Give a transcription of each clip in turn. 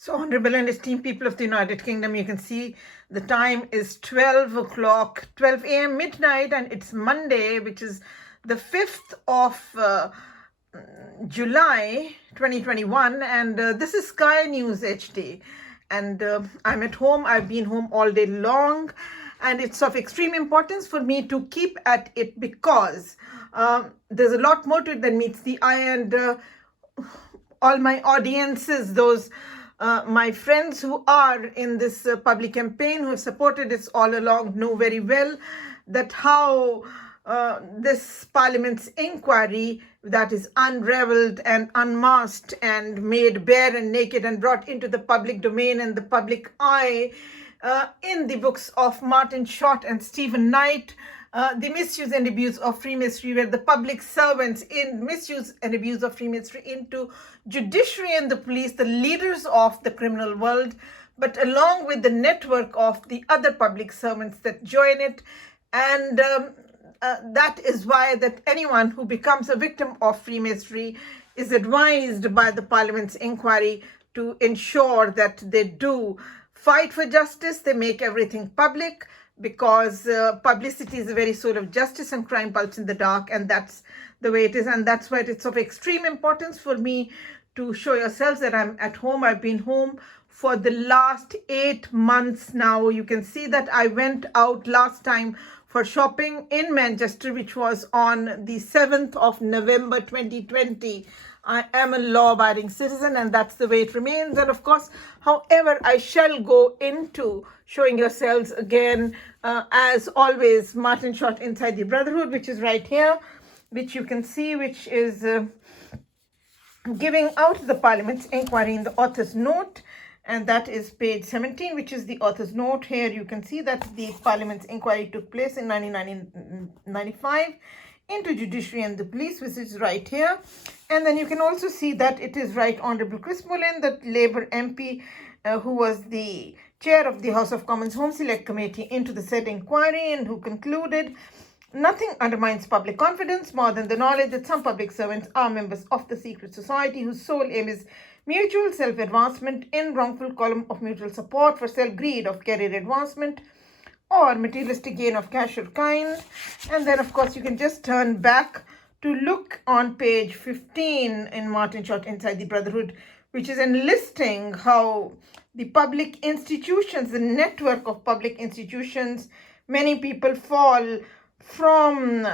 So, honorable and esteemed people of the United Kingdom, you can see the time is 12 o'clock, 12 a.m. midnight, and it's Monday, which is the 5th of July 2021. And this is Sky News HD. And I'm at home. I've been home all day long. And it's of extreme importance for me to keep at it because there's a lot more to it than meets the eye. And all my audiences, those my friends who are in this public campaign, who have supported it all along, know very well that how this Parliament's inquiry that is unraveled and unmasked and made bare and naked and brought into the public domain and the public eye in the books of Martin Short and Stephen Knight, the misuse and abuse of Freemasonry, where the public servants in misuse and abuse of Freemasonry into judiciary and the police, the leaders of the criminal world, but along with the network of the other public servants that join it. And that is why that anyone who becomes a victim of Freemasonry is advised by the Parliament's inquiry to ensure that they do fight for justice. They make everything public, because publicity is the very soul of justice and crime pulps in the dark, and that's the way it is. And that's why it's of extreme importance for me to show yourselves that I'm at home. I've been home for the last 8 months now. You can see that I went out last time for shopping in Manchester, which was on the 7th of November 2020. I am a law-abiding citizen, and that's the way it remains. And of course, however, I shall go into showing yourselves again, as always, Martin Short Inside the Brotherhood, which is right here, which you can see, which is giving out the Parliament's inquiry in the author's note. And that is page 17, which is the author's note. Here you can see that the Parliament's inquiry took place in 1995 into judiciary and the police, which is right here. And then you can also see that it is Right Honourable Chris Mullin, the Labour MP, who was the chair of the House of Commons Home Select Committee into the said inquiry, and who concluded, nothing undermines public confidence more than the knowledge that some public servants are members of the secret society whose sole aim is mutual self-advancement in wrongful column of mutual support for self-greed of career advancement or materialistic gain of cash or kind. And then, of course, you can just turn back to look on page 15 in Martin Short Inside the Brotherhood, which is enlisting how the public institutions, the network of public institutions, many people fall from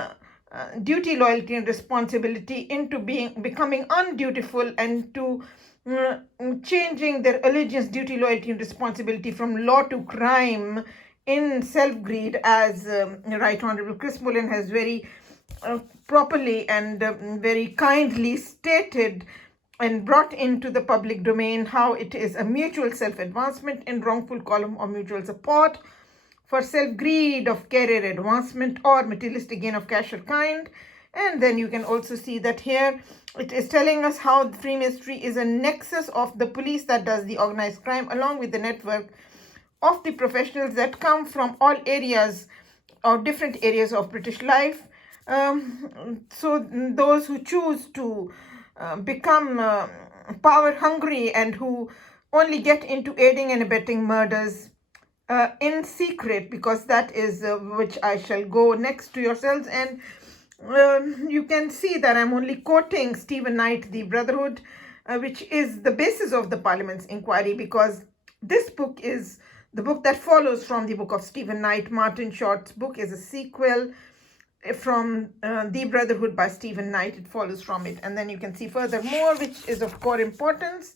duty, loyalty, and responsibility into becoming undutiful, and to changing their allegiance, duty, loyalty, and responsibility from law to crime in self-greed, as Right Honourable Chris Mullin has very properly and very kindly stated and brought into the public domain, how it is a mutual self-advancement in wrongful column or mutual support for self-greed of career advancement or materialistic gain of cash or kind. And then you can also see that here it is telling us how the Freemasonry is a nexus of the police that does the organized crime, along with the network of the professionals that come from all areas or different areas of British life. So those who choose to become power hungry and who only get into aiding and abetting murders in secret, because that is which I shall go next to yourselves. And you can see that I'm only quoting Stephen Knight, The Brotherhood, which is the basis of the Parliament's inquiry, because this book is the book that follows from the book of Stephen Knight. Martin Short's book is a sequel from The Brotherhood by Stephen Knight. It follows from it. And then you can see furthermore, which is of core importance,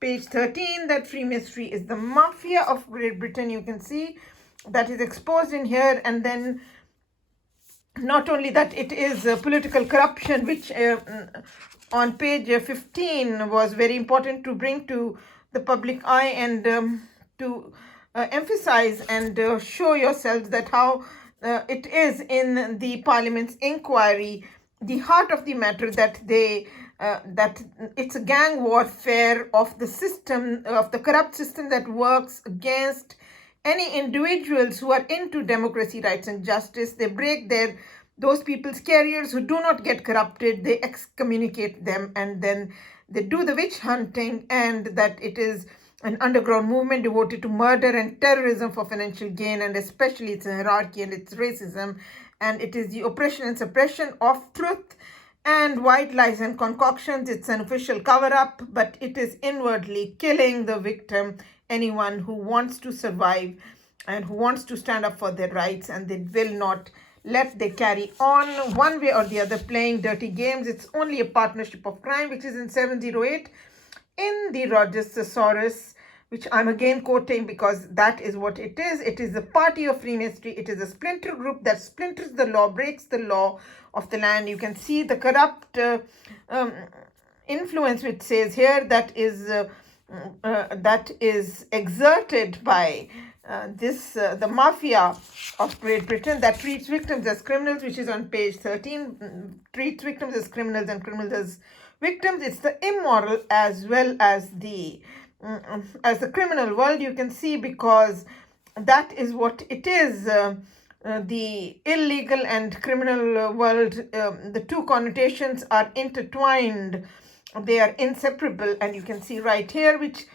page 13, that Freemasonry is the mafia of Great Britain. You can see that is exposed in here. And then not only that, it is political corruption, which on page 15 was very important to bring to the public eye, and to emphasize and show yourselves that how it is in the Parliament's inquiry, the heart of the matter, that that it's a gang warfare of the system, of the corrupt system that works against any individuals who are into democracy, rights, and justice. They break those people's careers who do not get corrupted. They excommunicate them, and then they do the witch hunting, and that it is an underground movement devoted to murder and terrorism for financial gain, and especially its hierarchy and its racism. And it is the oppression and suppression of truth and white lies and concoctions. It's an official cover-up, but it is inwardly killing the victim, anyone who wants to survive and who wants to stand up for their rights, and they will not let they carry on one way or the other playing dirty games. It's only a partnership of crime, which is in 708 in the Rogers Thesaurus, which I'm again quoting because that is what it is. It is a party of Freemasonry. It is a splinter group that splinters the law, breaks the law of the land. You can see the corrupt influence, which says here, that is exerted by the mafia of Great Britain, that treats victims as criminals, which is on page 13, treats victims as criminals and criminals as victims. It's the immoral as well as the criminal world, you can see, because that is what it is. The illegal and criminal world, the two connotations are intertwined. They are inseparable, and you can see right here, which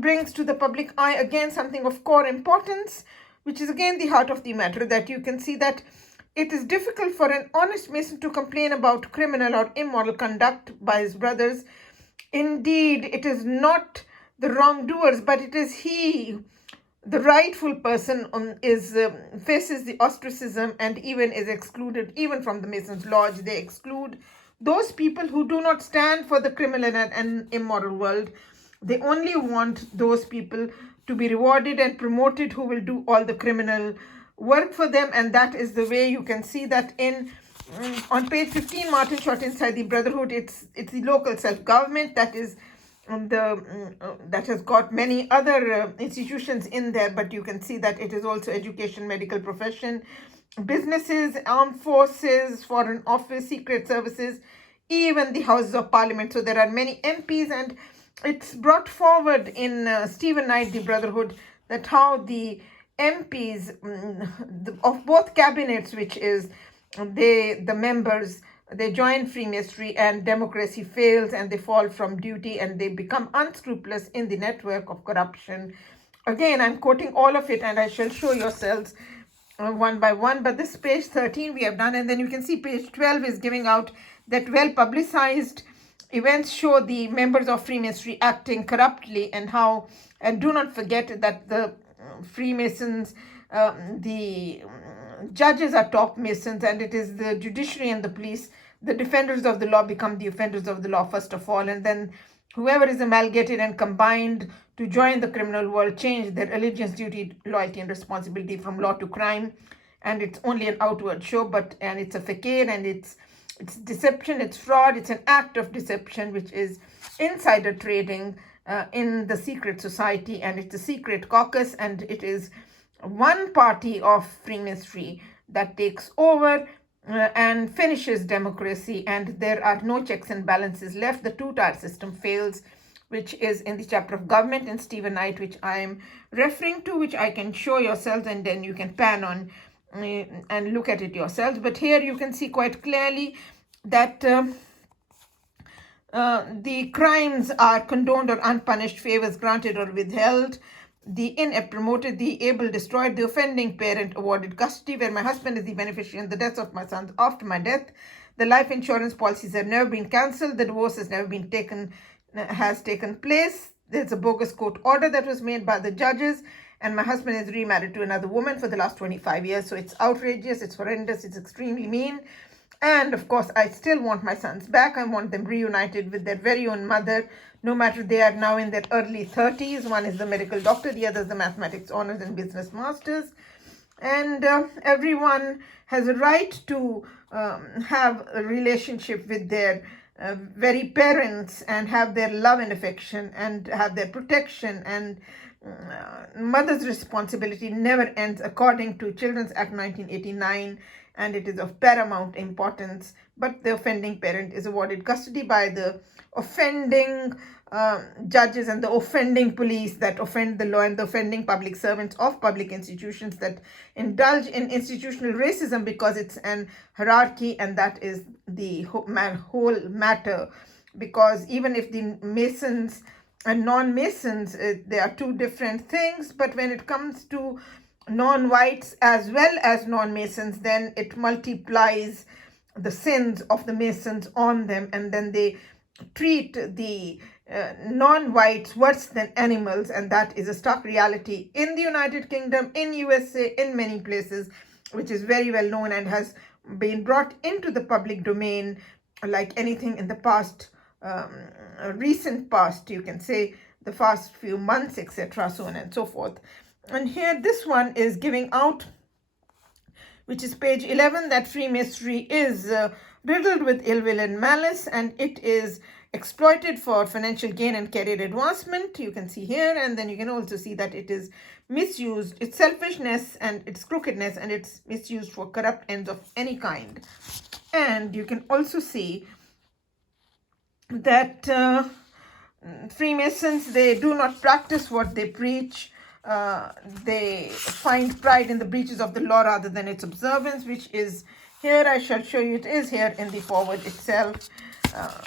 brings to the public eye again something of core importance, which is again the heart of the matter, that you can see that it is difficult for an honest Mason to complain about criminal or immoral conduct by his brothers. Indeed, it is not the wrongdoers, but it is he, the rightful person, faces the ostracism and even is excluded even from the Masons' lodge. They exclude those people who do not stand for the criminal and immoral world. They only want those people to be rewarded and promoted who will do all the criminal work for them. And that is the way you can see that on page 15, Martin Short, inside the Brotherhood, it's the local self-government that is that has got many other institutions in there, but you can see that it is also education, medical profession, businesses, armed forces, foreign office, secret services, even the Houses of Parliament. So there are many MPs, and it's brought forward in Stephen Knight, the Brotherhood, that how the MPs of both cabinets, which is the members, they join Freemasonry and democracy fails and they fall from duty and they become unscrupulous in the network of corruption. Again, I'm quoting all of it and I shall show yourselves one by one, but this page 13 we have done, and then you can see page 12 is giving out that well publicized events show the members of Freemasonry acting corruptly, and do not forget that the Freemasons, the judges are top Masons, and it is the judiciary and the police, the defenders of the law, become the offenders of the law first of all, and then whoever is amalgamated and combined to join the criminal world change their allegiance, duty, loyalty, and responsibility from law to crime. And it's only an outward show, and it's a facade, and it's deception, it's fraud, it's an act of deception, which is insider trading in the secret society, and it's a secret caucus, and it is one party of Freemasonry that takes over and finishes democracy, and there are no checks and balances left. The two-tier system fails, which is in the chapter of government in Stephen Knight, which I am referring to, which I can show yourselves, and then you can pan on and look at it yourselves. But here you can see quite clearly that the crimes are condoned or unpunished, favors granted or withheld, the inept promoted, the able destroyed, the offending parent awarded custody, where my husband is the beneficiary in the deaths of my sons after my death. The life insurance policies have never been cancelled. The divorce has never been taken place. There's a bogus court order that was made by the judges, and my husband is remarried to another woman for the last 25 years. So it's outrageous, it's horrendous, it's extremely mean. And of course, I still want my sons back. I want them reunited with their very own mother, no matter they are now in their early 30s. One is the medical doctor, the other is the mathematics honors and business masters. And everyone has a right to have a relationship with their very parents and have their love and affection and have their protection, and mother's responsibility never ends according to Children's Act 1989, and it is of paramount importance. But the offending parent is awarded custody by the offending judges and the offending police that offend the law, and the offending public servants of public institutions that indulge in institutional racism because it's an hierarchy, and that is the whole matter. Because even if the Masons and non-Masons, they are two different things. But when it comes to non-whites as well as non-Masons, then it multiplies the sins of the Masons on them, and then they treat the non-whites worse than animals, and that is a stark reality in the United Kingdom, in USA, in many places, which is very well known and has been brought into the public domain like anything in the past, recent past, you can say, the past few months, etc., so on and so forth. And here this one is giving out, which is page 11, that Freemasonry is riddled with ill will and malice, and it is exploited for financial gain and career advancement. You can see here, and then you can also see that it is misused, its selfishness and its crookedness, and it's misused for corrupt ends of any kind. And you can also see that Freemasons, they do not practice what they preach. They find pride in the breaches of the law rather than its observance, which is here. I shall show you. It is here in the forward itself,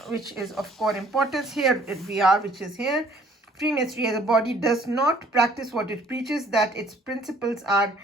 which is of core importance. Here we are, which is here. Freemasonry as a body does not practice what it preaches, that its principles are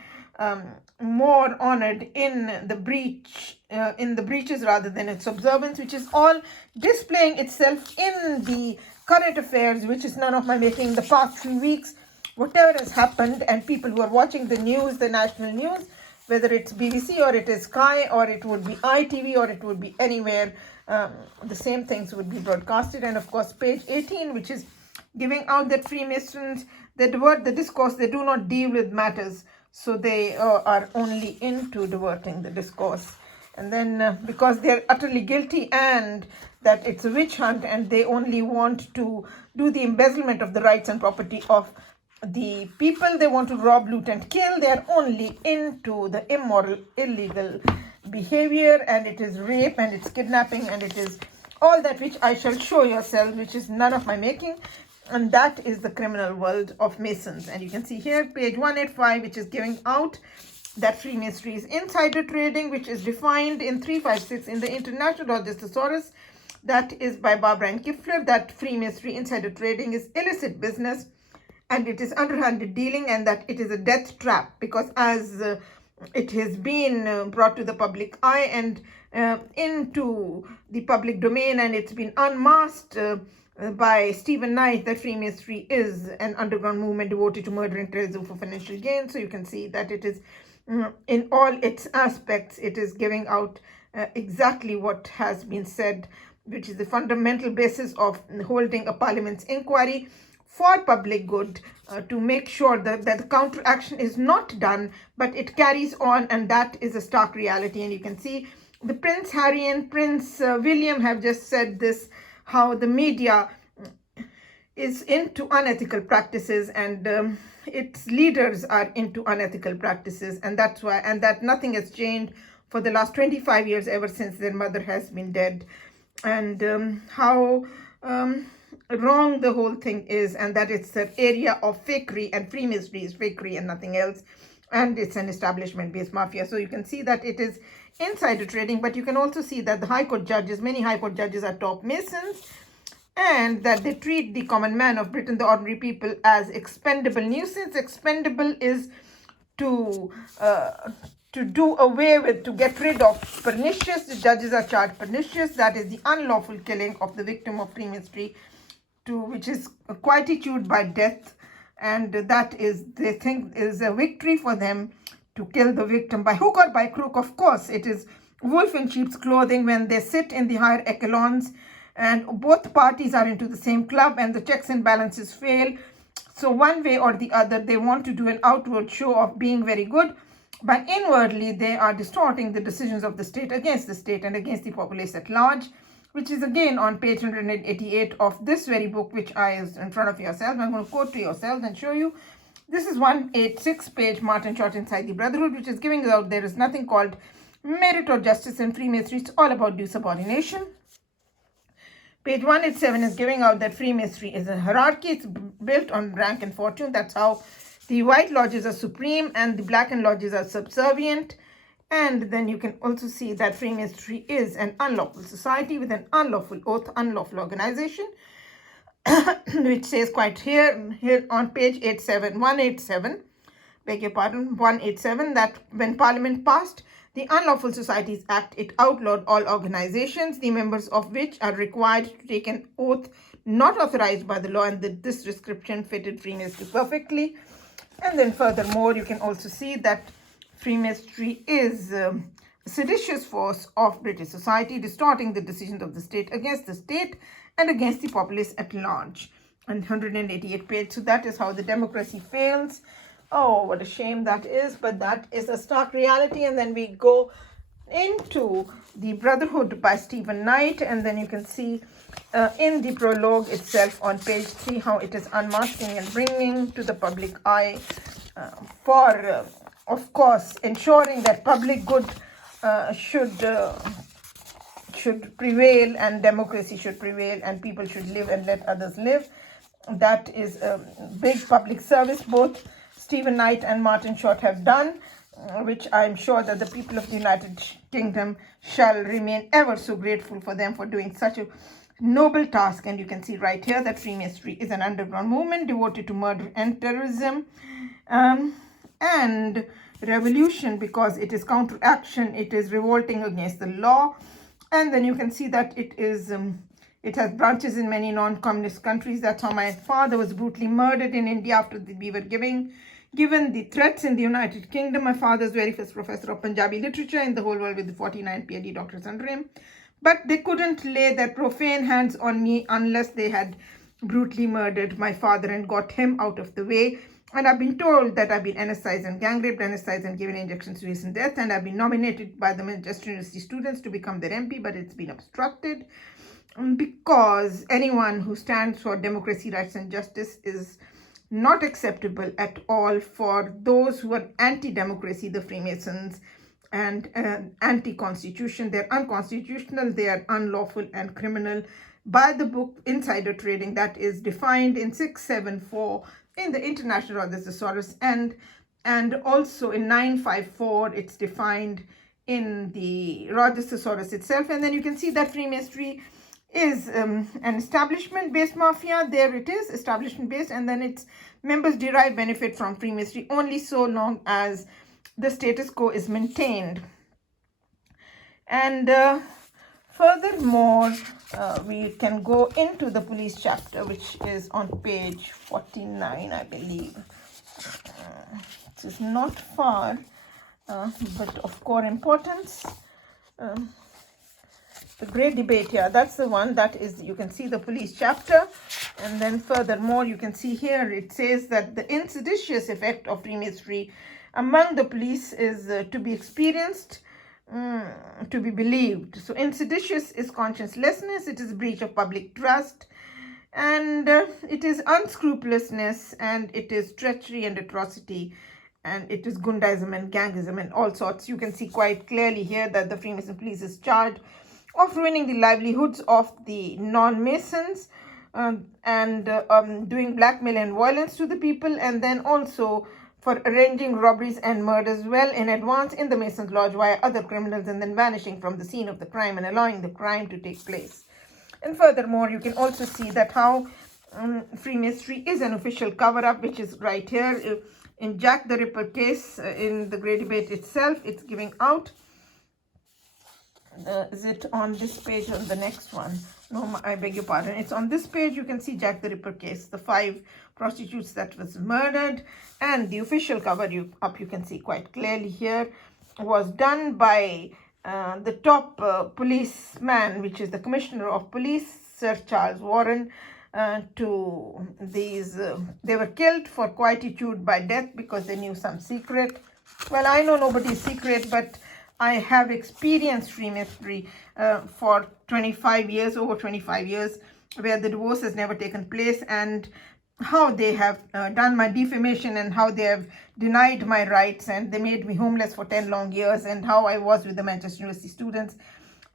more honored in the breaches rather than its observance, which is all displaying itself in the current affairs, which is none of my making. The past few weeks, whatever has happened, and people who are watching the news, the national news, whether it's BBC or it is Sky or it would be ITV or it would be anywhere, the same things would be broadcasted. And of course, page 18, which is giving out that Freemasons, they divert the discourse, they do not deal with matters, so they are only into diverting the discourse. And then because they're utterly guilty and that it's a witch hunt and they only want to do the embezzlement of the rights and property of the people, they want to rob, loot and kill, they're only into the immoral, illegal behavior, and it is rape and it's kidnapping and it is all that which I shall show yourself, which is none of my making. And that is the criminal world of Masons. And you can see here page 185, which is giving out that Freemasonry is insider trading, which is defined in 356 in the International Law Thesaurus, that is by Barbara and Kifler, that Freemasonry insider trading is illicit business and it is underhanded dealing, and that it is a death trap, because as it has been brought to the public eye and into the public domain, and it's been unmasked by Stephen Knight, that Freemasonry is an underground movement devoted to murder and terrorism for financial gain. So you can see that it is, in all its aspects, it is giving out exactly what has been said, which is the fundamental basis of holding a parliament's inquiry for public good, to make sure that the counteraction is not done, but it carries on, and that is a stark reality. And you can see the Prince Harry and Prince William have just said this, how the media is into unethical practices, and its leaders are into unethical practices, and that's why, and that nothing has changed for the last 25 years, ever since their mother has been dead, and how wrong the whole thing is, and that it's an area of fakery, and Freemasonry is fakery and nothing else, and it's an establishment-based mafia. So you can see that it is insider trading, but you can also see that the High Court judges, many High Court judges are top Masons, and that they treat the common man of Britain, the ordinary people, as expendable nuisance. Expendable is to do away with, to get rid of. Pernicious, the judges are charged pernicious, that is the unlawful killing of the victim of Freemasonry, which is quietude by death, and that is, they think, is a victory for them, to kill the victim by hook or by crook. Of course, it is wolf in sheep's clothing when they sit in the higher echelons and both parties are into the same club and the checks and balances fail. So one way or the other, they want to do an outward show of being very good, but inwardly they are distorting the decisions of the state against the state and against the populace at large, which is again on page 188 of this very book, which is in front of yourselves. I'm going to quote to yourselves and show you. This is 186 page Martin Short Inside the Brotherhood, which is giving out there is nothing called merit or justice in Freemasonry. It's all about due subordination. Page 187 is giving out that Freemasonry is a hierarchy. It's built on rank and fortune. That's how the white lodges are supreme and the blackened lodges are subservient. And then you can also see that Freemasonry is an unlawful society with an unlawful oath, unlawful organization. which says quite here on page 187, beg your pardon, 187, that when Parliament passed the Unlawful Societies Act, it outlawed all organizations, the members of which are required to take an oath not authorized by the law, and that this description fitted Freemasonry perfectly. And then furthermore, you can also see that Freemasonry is a seditious force of British society, distorting the decisions of the state against the state and against the populace at large. And 188 page. So that is how the democracy fails. Oh, what a shame that is, but that is a stark reality. And then we go into the Brotherhood by Stephen Knight, and then you can see in the prologue itself on page 3 how it is unmasking and bringing to the public eye for, of course, ensuring that public good should prevail, and democracy should prevail, and people should live and let others live. That is a big public service both Stephen Knight and Martin Short have done, which I'm sure that the people of the United Kingdom shall remain ever so grateful for them for doing such a noble task. And you can see right here that Freemasonry is an underground movement devoted to murder and terrorism and revolution, because it is counteraction, it is revolting against the law. And then you can see that it has branches in many non-communist countries. That's how my father was brutally murdered in India after we were given the threats in the United Kingdom. My father is very first professor of Punjabi literature in the whole world with the 49 PhD doctors under him. But they couldn't lay their profane hands on me unless they had brutally murdered my father and got him out of the way. And I've been told that I've been anesthetized and gang raped, anesthetized and given injections to hasten death. And I've been nominated by the Manchester University students to become their MP, but it's been obstructed because anyone who stands for democracy, rights and justice is not acceptable at all for those who are anti-democracy, the Freemasons, and anti-constitution. They're unconstitutional, they are unlawful and criminal by the book Insider Trading, that is defined in 674 in the International Rhodes Thesaurus, and also in 954 it's defined in the Rhodes Thesaurus itself. And then you can see that Freemasonry is an establishment-based mafia. There it is, establishment-based, and then its members derive benefit from Freemasonry only so long as the status quo is maintained. And furthermore, we can go into the police chapter, which is on page 49, I believe. It is not far, but of core importance. The great debate here, that's the one that is, you can see the police chapter. And then furthermore, you can see here, it says that the insidious effect of Freemasonry among the police is to be experienced, to be believed. So insidious is consciencelessness, it is breach of public trust, and it is unscrupulousness, and it is treachery and atrocity, and it is Gundaism and gangism and all sorts. You can see quite clearly here that the Freemason police is charged of ruining the livelihoods of the non-Masons and doing blackmail and violence to the people, and then also for arranging robberies and murders well in advance in the Masons' lodge via other criminals, and then vanishing from the scene of the crime and allowing the crime to take place. And furthermore, you can also see that how Freemasonry is an official cover-up, which is right here in Jack the Ripper case in the Great Debate itself. It's giving out. Is it on this page or on the next one? No, I beg your pardon. It's on this page. You can see Jack the Ripper case, the 5 prostitutes that was murdered, and the official cover you can see quite clearly here was done by the top policeman, which is the Commissioner of Police, Sir Charles Warren. To these, they were killed for quietude by death because they knew some secret. Well, I know nobody's secret, but I have experienced Freemasonry for 25 years, over 25 years, where the divorce has never taken place, and how they have done my defamation, and how they have denied my rights, and they made me homeless for 10 long years, and how I was with the Manchester University students,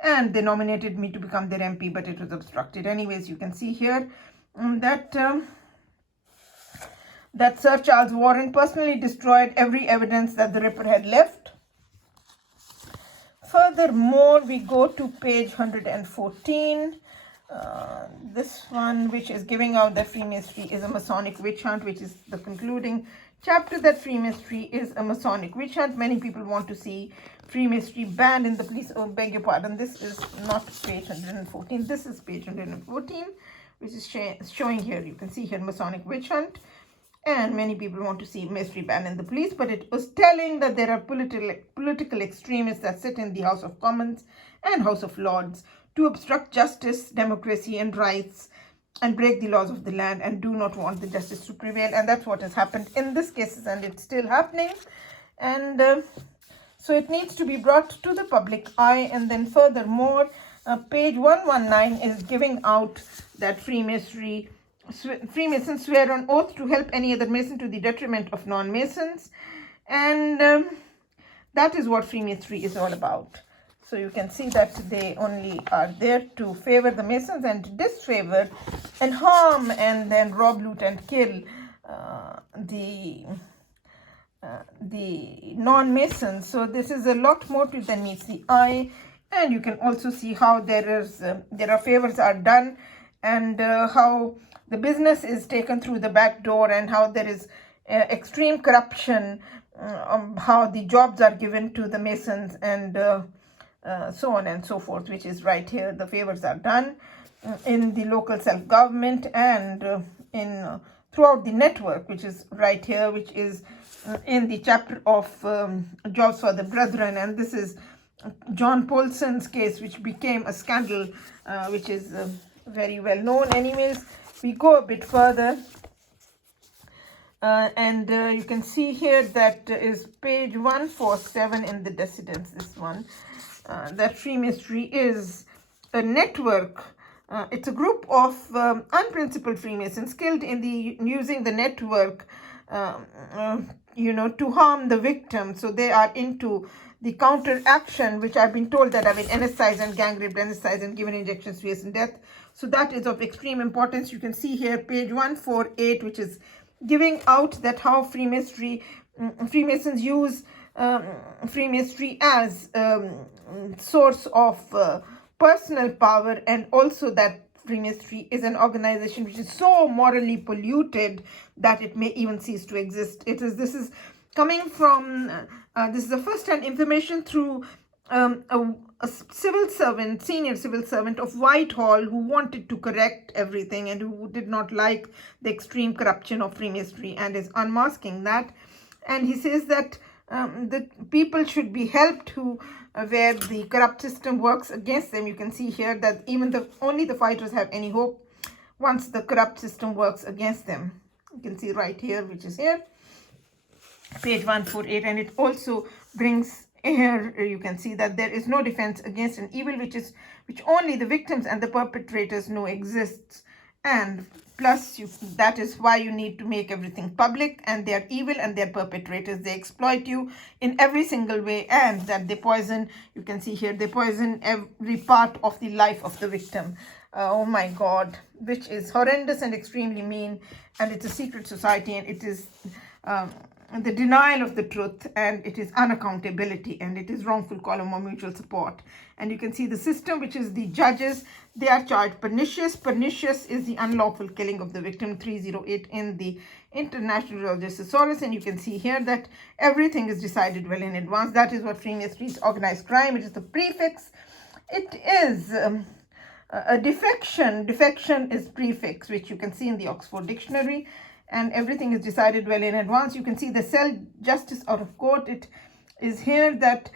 and they nominated me to become their MP, but it was obstructed. Anyways, you can see here that Sir Charles Warren personally destroyed every evidence that the Ripper had left. Furthermore, we go to page 114, This one, which is giving out that Freemasonry is a Masonic witch hunt, which is the concluding chapter, that Freemasonry is a Masonic witch hunt. Many people want to see Freemasonry banned in the police. Oh, beg your pardon, this is not page 114. This is page 114, which is showing here. You can see here Masonic witch hunt. And many people want to see Masonry banned in the police, but it was telling that there are political extremists that sit in the House of Commons and House of Lords to obstruct justice, democracy, and rights, and break the laws of the land, and do not want the justice to prevail. And that's what has happened in this case, and it's still happening. And so it needs to be brought to the public eye. And then furthermore, page 119 is giving out that Freemasons swear on oath to help any other Mason to the detriment of non-Masons. And that is what Freemasonry is all about. So you can see that they only are there to favor the Masons and to disfavor and harm and then rob, loot, and kill the non-Masons. So this is a lot more to than meets the eye. And you can also see how there are favors are done, and how the business is taken through the back door, and how there is extreme corruption, how the jobs are given to the Masons, and so on and so forth, which is right here. The favors are done in the local self-government and in throughout the network, which is right here, which is in the chapter of Jobs for the Brethren. And this is John Paulson's case, which became a scandal, which is very well known. Anyways, we go a bit further. And you can see here that is page 147 in the Dissidents, this one. That Freemasonry is a network. It's a group of unprincipled Freemasons skilled in using the network, to harm the victim. So they are into the counteraction, which I've been told that I've been anesthetized and gang raped, anesthetized and given injections to hasten death. So that is of extreme importance. You can see here page 148, which is giving out that how Freemasons use Freemasonry as source of personal power, and also that Freemasonry is an organization which is so morally polluted that it may even cease to exist. This is coming from this is the first-hand information through a civil servant, senior civil servant of Whitehall, who wanted to correct everything and who did not like the extreme corruption of Freemasonry and is unmasking that. And he says that the people should be helped where the corrupt system works against them. You can see here that even only the fighters have any hope once the corrupt system works against them. You can see right here, which is here, page 148, and it also brings here, you can see that there is no defense against an evil which only the victims and the perpetrators know exists. And plus, that is why you need to make everything public, and they are evil and they are perpetrators. They exploit you in every single way, and that they poison, you can see here, they poison every part of the life of the victim. Oh my God, which is horrendous and extremely mean. And it's a secret society, and it is the denial of the truth, and it is unaccountability, and it is wrongful column or mutual support. And you can see the system, which is the judges, they are charged pernicious. Pernicious is the unlawful killing of the victim, 308 in the International Religious Thesaurus. And you can see here that everything is decided well in advance. That is what Freemasonry is, organized crime. It is the prefix. It is a defection. Defection is prefix, which you can see in the Oxford Dictionary. And everything is decided well in advance. You can see the cell justice out of court. It is here that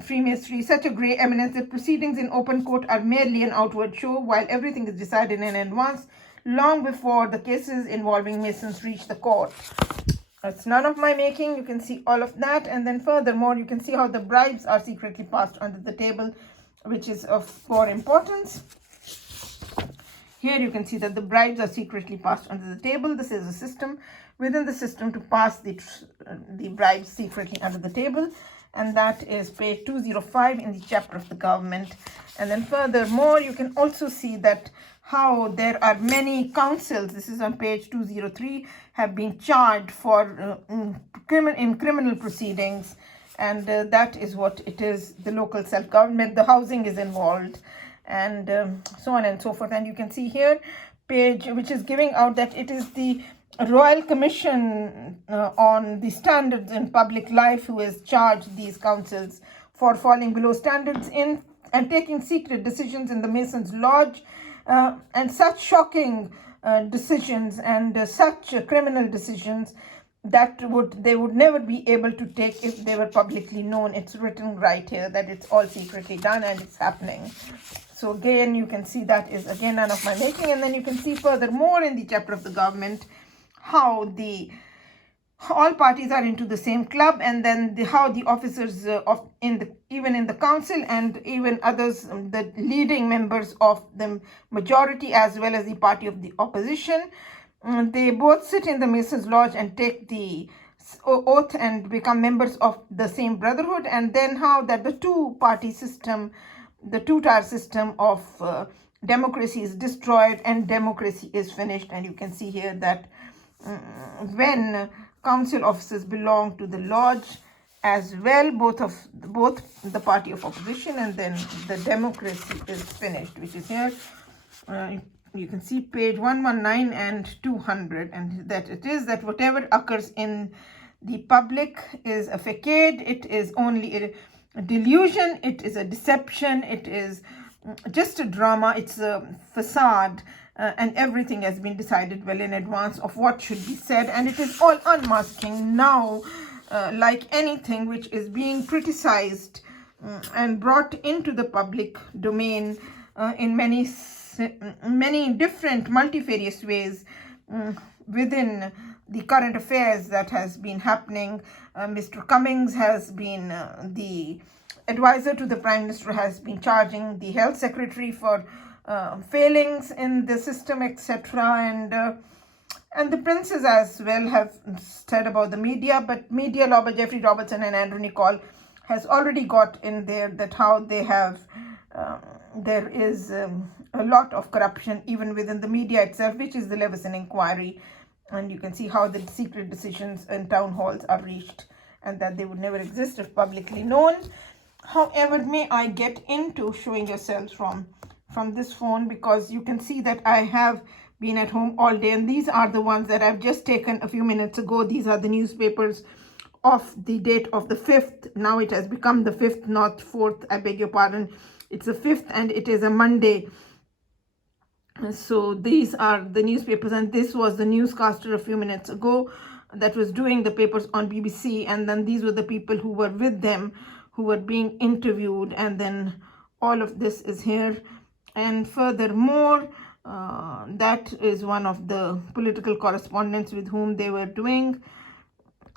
Freemasonry is such a grey eminence that proceedings in open court are merely an outward show, while everything is decided in advance long before the cases involving Masons reach the court. It's none of my making. You can see all of that. And then furthermore, you can see how the bribes are secretly passed under the table, which is of core importance. Here you can see that the bribes are secretly passed under the table. This is a system within the system to pass the bribes secretly under the table. And that is page 205 in the chapter of the government. And then furthermore, you can also see that how there are many councils, this is on page 203, have been charged for in criminal proceedings. And that is what it is, the local self-government. The housing is involved. and so on and so forth. And you can see here page which is giving out that it is the Royal Commission on the Standards in Public Life who has charged these councils for falling below standards in and taking secret decisions in the Masons' Lodge, and such shocking decisions and such criminal decisions that they would never be able to take if they were publicly known. It's written right here that it's all secretly done and it's happening. So again, you can see that is again none of my making. And then you can see furthermore in the chapter of the government how all parties are into the same club, and then how the officers even in the council and even others, the leading members of the majority as well as the party of the opposition, they both sit in the Masons' Lodge and take the oath and become members of the same brotherhood. And then how that the two-party system, the two-tier system of democracy is destroyed and democracy is finished. And you can see here that when council officers belong to the lodge as well, both the party of opposition, and then the democracy is finished, which is here. You can see page 119 and 200, and that it is that whatever occurs in the public is a facade, it is only a delusion, it is a deception, it is just a drama, it's a facade, and everything has been decided well in advance of what should be said, and it is all unmasking now, like anything which is being criticized and brought into the public domain in many different multifarious ways within the current affairs that has been happening. Mr. Cummings has been the advisor to the Prime Minister, has been charging the Health Secretary for failings in the system, etc. And the princes as well have said about the media, but media lobby Jeffrey Robertson and Andrew Nicol has already got in there that how they have there is a lot of corruption even within the media itself, which is the Leveson inquiry. And you can see how the secret decisions in town halls are reached and that they would never exist if publicly known. However, may I get into showing yourselves from this phone, because you can see that I have been at home all day, and these are the ones that I've just taken a few minutes ago. These are the newspapers of the date of the 5th. Now it has become the 5th, not 4th, I beg your pardon. It's the 5th and it is a Monday. So these are the newspapers, and this was the newscaster a few minutes ago that was doing the papers on BBC, and then these were the people who were with them who were being interviewed, and then all of this is here. And furthermore, that is one of the political correspondents with whom they were doing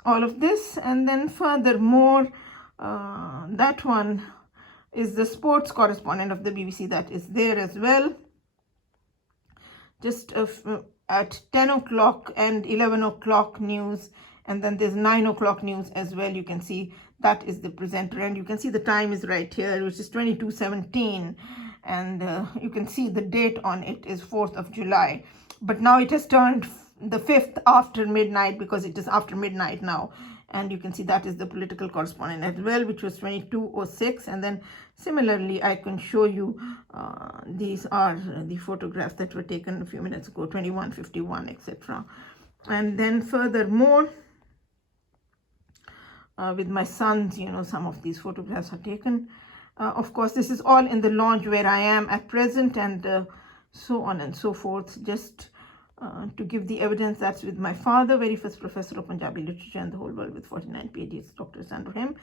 all of this. And then furthermore, that one is the sports correspondent of the BBC that is there as well. Just at 10 o'clock and 11 o'clock news, and then there's 9 o'clock news as well. You can see that is the presenter, and you can see the time is right here, which is 22:17, and you can see the date on it is 4th of July. But now it has turned the 5th after midnight, because it is after midnight now. And you can see that is the political correspondent as well, which was 22:06. And then similarly, I can show you these are the photographs that were taken a few minutes ago, 21:51, etc. And then furthermore, with my sons, some of these photographs are taken. Of course, this is all in the lounge where I am at present, and so on and so forth. Just to give the evidence, that's with my father, very first professor of Punjabi literature and the whole world with 49 PhDs, doctors under him,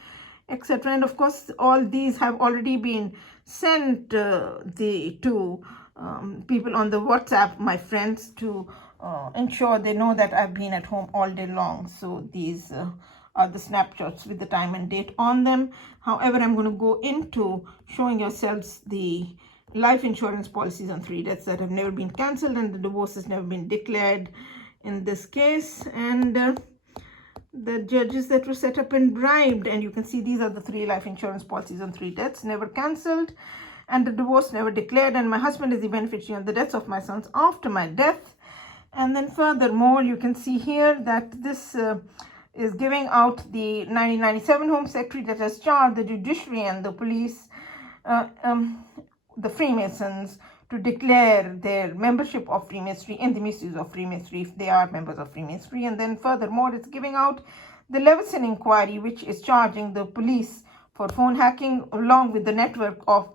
etc. And of course, all these have already been sent to people on the WhatsApp, my friends, to ensure they know that I've been at home all day long. So these are the snapshots with the time and date on them. However, I'm going to go into showing yourselves the life insurance policies on 3 deaths that have never been cancelled, and the divorce has never been declared in this case, and the judges that were set up and bribed. And you can see these are the 3 life insurance policies on 3 deaths never cancelled, and the divorce never declared, and my husband is the beneficiary on the deaths of my sons after my death. And then furthermore, you can see here that this is giving out the 1997 Home Secretary that has charged the judiciary and the police the Freemasons to declare their membership of Freemasonry and the misuse of Freemasonry if they are members of Freemasonry. And then furthermore, it's giving out the Leveson inquiry, which is charging the police for phone hacking along with the network of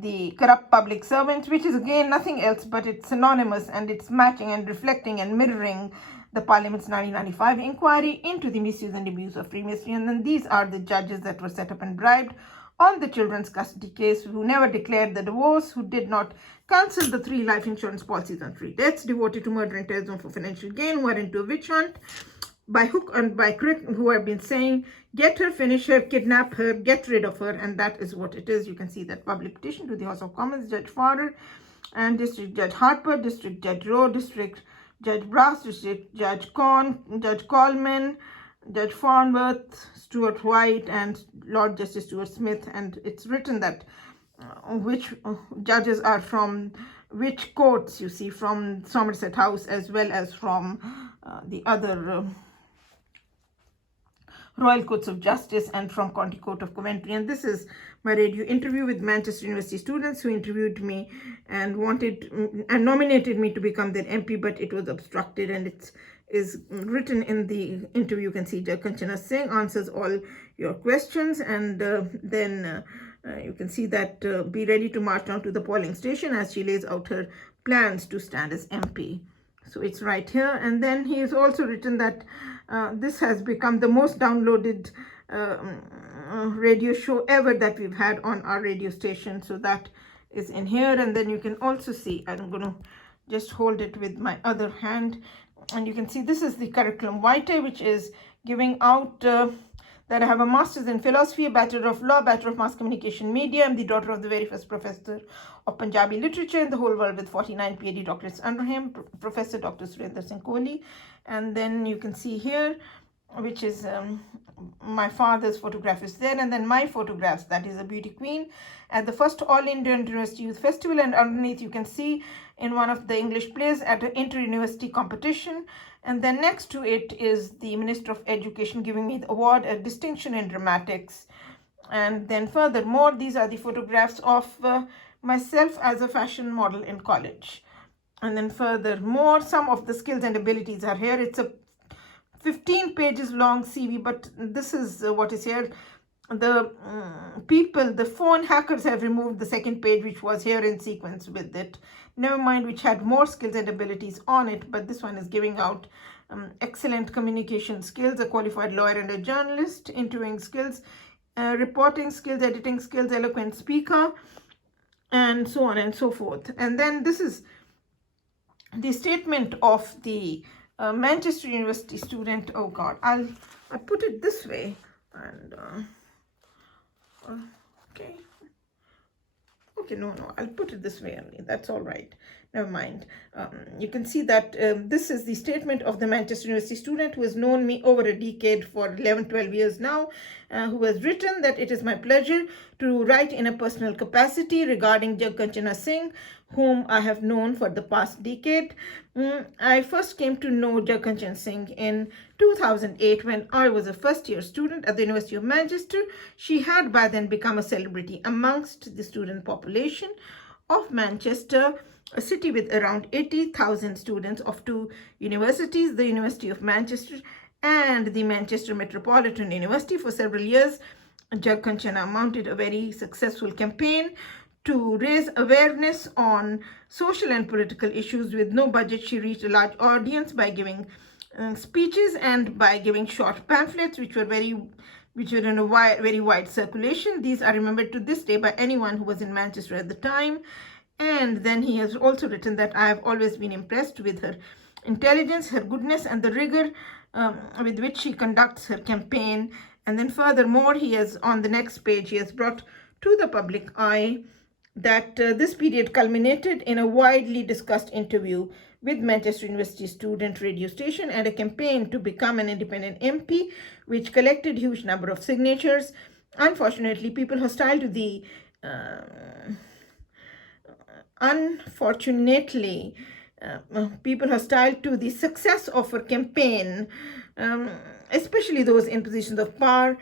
the corrupt public servants, which is again nothing else but it's synonymous and it's matching and reflecting and mirroring the Parliament's 1995 inquiry into the misuse and abuse of Freemasonry. And then these are the judges that were set up and bribed on the children's custody case, who never declared the divorce, who did not cancel the 3 life insurance policies on 3 deaths, devoted to murder and terrorism for financial gain, who are into a witch hunt by hook and by crook, who have been saying, get her, finish her, kidnap her, get rid of her, and that is what it is. You can see that public petition to the House of Commons, Judge Farrer and District Judge Harper, District Judge Rowe, District Judge Brass, District Judge Judge Coleman, Judge Farnworth, Stuart White, and Lord Justice Stuart Smith. And it's written that which judges are from which courts, you see, from Somerset House as well as from the other Royal Courts of Justice and from County Court of Coventry. And this is my radio interview with Manchester University students who interviewed me and nominated me to become their MP, but it was obstructed. And it is written in the interview. You can see Judge Kanchana Singh answers all your questions, and then you can see that be ready to march down to the polling station as she lays out her plans to stand as MP. So it's right here. And then he has also written that this has become the most downloaded radio show ever that we've had on our radio station. So that is in here. And then you can also see, I'm going to just hold it with my other hand, and you can see this is the curriculum vitae, which is giving out that I have a master's in philosophy, a bachelor of law, bachelor of mass communication media. I'm the daughter of the very first professor of Punjabi literature in the whole world with 49 PhD doctorates under him, Professor Dr. Surinder Singh Kohli. And then you can see here, which is my father's photograph is there, and then my photographs, that is a beauty queen at the first All India University Youth Festival. And underneath you can see in one of the English plays at an inter-university competition. And then next to it is the Minister of Education giving me the award, a distinction in dramatics. And then furthermore, these are the photographs of myself as a fashion model in college. And then furthermore, some of the skills and abilities are here. It's a 15 pages long CV, but this is what is here. The the phone hackers have removed the second page, which was here in sequence with it. Never mind, which had more skills and abilities on it, but this one is giving out excellent communication skills, a qualified lawyer and a journalist, interviewing skills, reporting skills, editing skills, eloquent speaker, and so on and so forth. And then this is the statement of the Manchester University student. Oh God, I'll put it this way, and okay, no, I'll put it this way only. That's all right. Never mind. You can see that this is the statement of the Manchester University student who has known me over a decade, for 11-12 years now, who has written that it is my pleasure to write in a personal capacity regarding Judge Kanchana Singh, whom I have known for the past decade. I first came to know Judge Kanchana Singh in 2008 when I was a first-year student at the University of Manchester. She had by then become a celebrity amongst the student population of Manchester, a city with around 80,000 students of 2 universities, the University of Manchester and the Manchester Metropolitan University. For several years, Judge Kanchana mounted a very successful campaign to raise awareness on social and political issues. With no budget, she reached a large audience by giving speeches and by giving short pamphlets, which were in a very wide circulation. These are remembered to this day by anyone who was in Manchester at the time. And then he has also written that I have always been impressed with her intelligence, her goodness, and the rigor with which she conducts her campaign. And then furthermore, he has, on the next page, he has brought to the public eye that this period culminated in a widely discussed interview with Manchester University student radio station and a campaign to become an independent MP, which collected huge number of signatures. Unfortunately, people hostile to the success of her campaign, especially those in positions of power,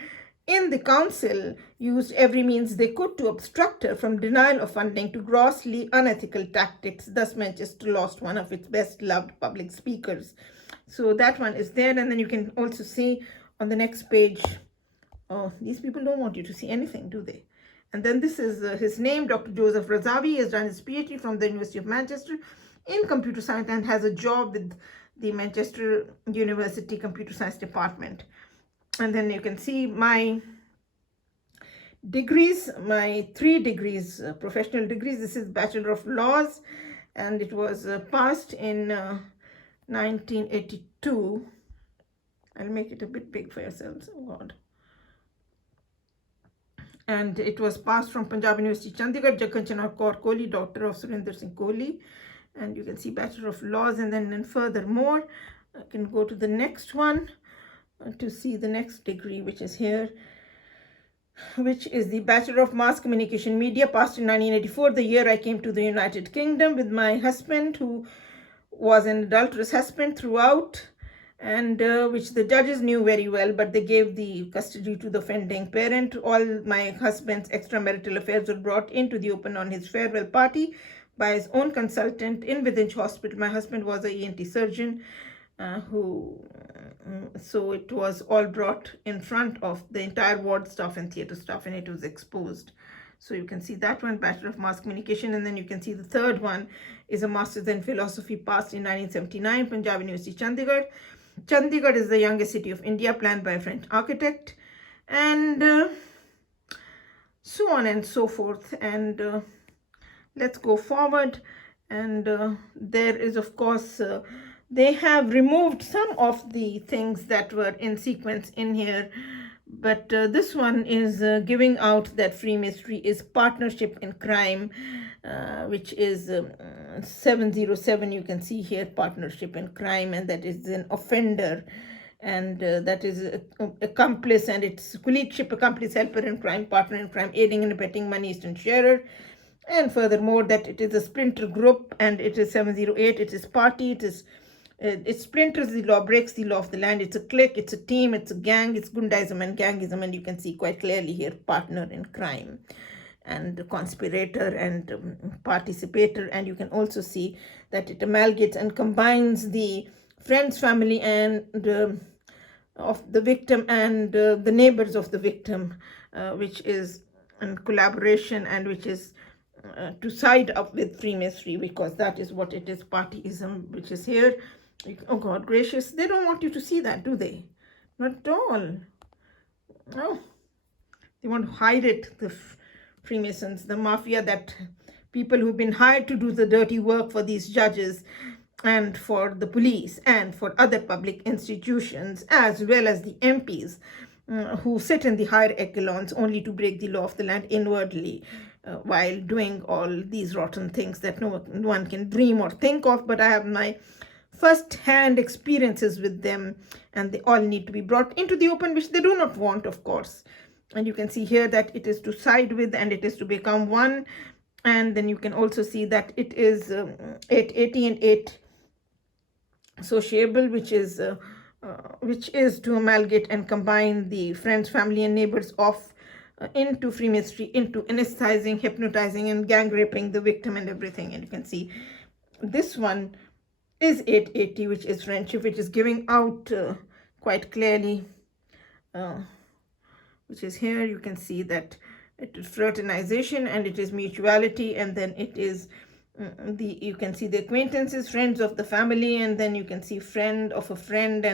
in the council used every means they could to obstruct her from denial of funding to grossly unethical tactics. Thus, Manchester lost one of its best loved public speakers. So that one is there. And then you can also see on the next page, oh, these people don't want you to see anything, do they? And then this is his name, Dr. Joseph Razavi. He has done his PhD from the University of Manchester in computer science and has a job with the Manchester University Computer Science Department. And then you can see my degrees, my 3 degrees, professional degrees. This is Bachelor of Laws, and it was passed in 1982. I'll make it a bit big for yourselves. Oh God. And it was passed from Punjab University, Chandigarh, Jagannath Kaur Kohli, daughter of Surinder Singh Kohli. And you can see Bachelor of Laws, and then furthermore, I can go to the next one to see the next degree, which is here, which is the Bachelor of Mass Communication Media, passed in 1984, the year I came to the United Kingdom with my husband, who was an adulterous husband throughout, and which the judges knew very well, but they gave the custody to the offending parent. All my husband's extramarital affairs were brought into the open on his farewell party by his own consultant in Withinge Hospital. My husband was a ENT surgeon so it was all brought in front of the entire ward staff and theatre staff, and it was exposed. So you can see that one, Bachelor of Mass Communication. And then you can see the third one is a Master's in Philosophy, passed in 1979, Punjab University, Chandigarh. Chandigarh is the youngest city of India, planned by a French architect, and so on and so forth. And let's go forward. And there is, of course, they have removed some of the things that were in sequence in here, but this one is giving out that Freemasonry is partnership in crime, which is 707. You can see here partnership in crime, and that is an offender, and that is accomplice, and it's colleagueship, accomplice, helper in crime, partner in crime, aiding and abetting, money and sharer. And furthermore, that it is a splinter group, and it is 708. It is party, it splinters the law, breaks the law of the land. It's a clique, it's a team, it's a gang, it's Gundism and Gangism, and you can see quite clearly here partner in crime and conspirator and participator. And you can also see that it amalgamates and combines the friends, family, and of the victim and the neighbors of the victim, which is in collaboration, and which is to side up with Freemasonry, because that is what it is, partyism, which is here. Oh God gracious, they don't want you to see that, do they? Not at all. No, they want to hide it, the Freemasons, the mafia, that people who've been hired to do the dirty work for these judges and for the police and for other public institutions, as well as the MPs who sit in the higher echelons only to break the law of the land inwardly, while doing all these rotten things that no one can dream or think of. But I have my first-hand experiences with them, and they all need to be brought into the open, which they do not want, of course. And you can see here that it is to side with, and it is to become one. And then you can also see that it is 880 and 8 sociable, which is to amalgamate and combine the friends, family, and neighbors of into Freemasonry, into anesthetizing, hypnotizing, and gang raping the victim and everything. And you can see this one is 880, which is friendship, which is giving out quite clearly, which is here. You can see that it is fraternization, and it is mutuality, and then it is you can see the acquaintances, friends of the family, and then you can see friend of a friend,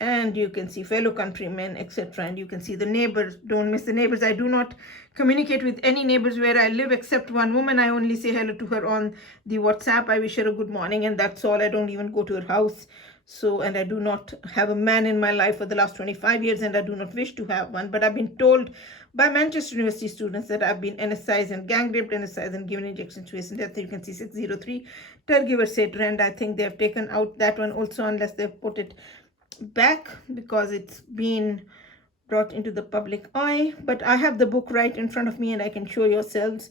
and you can see fellow countrymen, etc. And you can see the neighbors. Don't miss the neighbors. I do not communicate with any neighbors where I live except one woman. I only say hello to her on the WhatsApp. I wish her a good morning, and that's all. I don't even go to her house. So, and I do not have a man in my life for the last 25 years, and I do not wish to have one. But I've been told by Manchester University students that I've been anesthetized and gang raped, anesthetized and given injections to hasten death. You can see 603, Tergiver said, and I think they have taken out that one also, unless they've put it back because it's been brought into the public eye. But I have the book right in front of me, and I can show yourselves.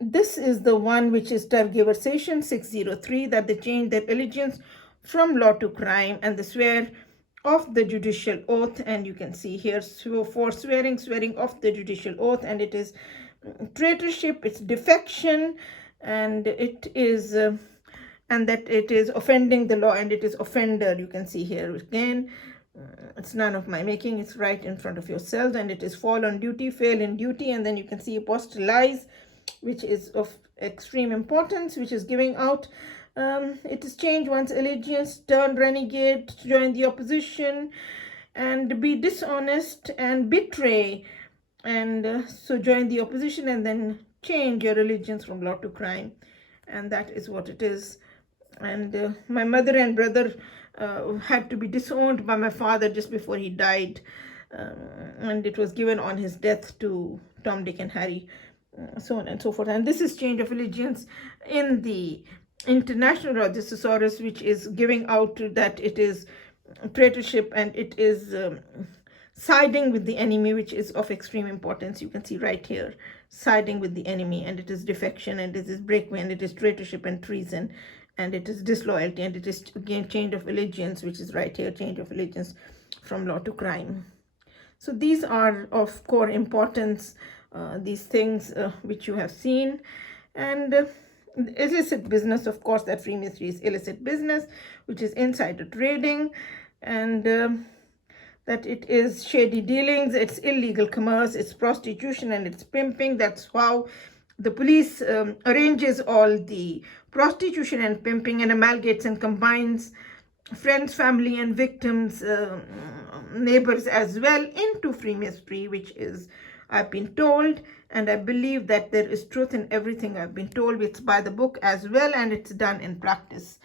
This is the one which is Tergiversation 603, that they change their allegiance from law to crime, and they swear of the judicial oath, and you can see here for swearing of the judicial oath, and it is traitorship, it's defection, and it is and that it is offending the law, and it is offender. You can see here again, it's none of my making, it's right in front of yourselves, and it is fall on duty, fail in duty, and then you can see apostolize, which is of extreme importance, which is giving out. It is change one's allegiance, turn renegade, join the opposition, and be dishonest and betray, and so join the opposition and then change your allegiance from law to crime, and that is what it is. And my mother and brother had to be disowned by my father just before he died, and it was given on his death to Tom, Dick, and Harry, so on and so forth. And this is change of allegiance in the International Rogers Thesaurus, which is giving out that it is traitorship, and it is siding with the enemy, which is of extreme importance. You can see right here, siding with the enemy, and it is defection, and it is breakaway, and it is traitorship and treason, and it is disloyalty, and it is again change of allegiance, which is right here, change of allegiance from law to crime. So these are of core importance, these things which you have seen. And illicit business, of course, that Freemasonry is illicit business, which is insider trading, and that it is shady dealings, it's illegal commerce, it's prostitution, and it's pimping. That's how the police arranges all the prostitution and pimping, and amalgamates and combines friends, family, and victims, neighbors as well, into Freemasonry, which is, I've been told, and I believe that there is truth in everything I've been told. It's by the book as well, and it's done in practice,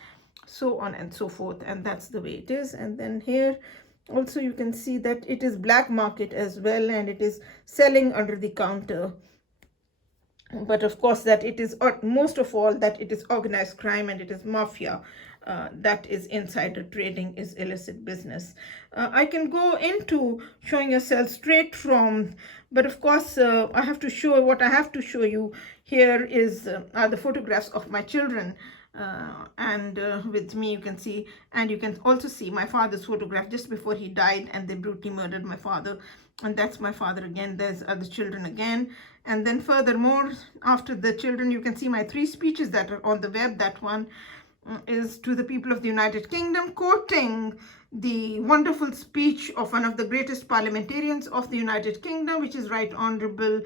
so on and so forth, and that's the way it is. And then here also you can see that it is black market as well, and it is selling under the counter. But of course that it is, most of all, that it is organized crime, and it is mafia. That is insider trading, is illicit business. I can go into showing yourself straight from, but of course I have to show, what I have to show you here is are the photographs of my children, and with me, you can see, and you can also see my father's photograph just before he died, and they brutally murdered my father, and that's my father again. There's other children again. And then furthermore, after the children, you can see my 3 speeches that are on the web. That one is to the people of the United Kingdom, quoting the wonderful speech of one of the greatest parliamentarians of the United Kingdom, which is Right Honorable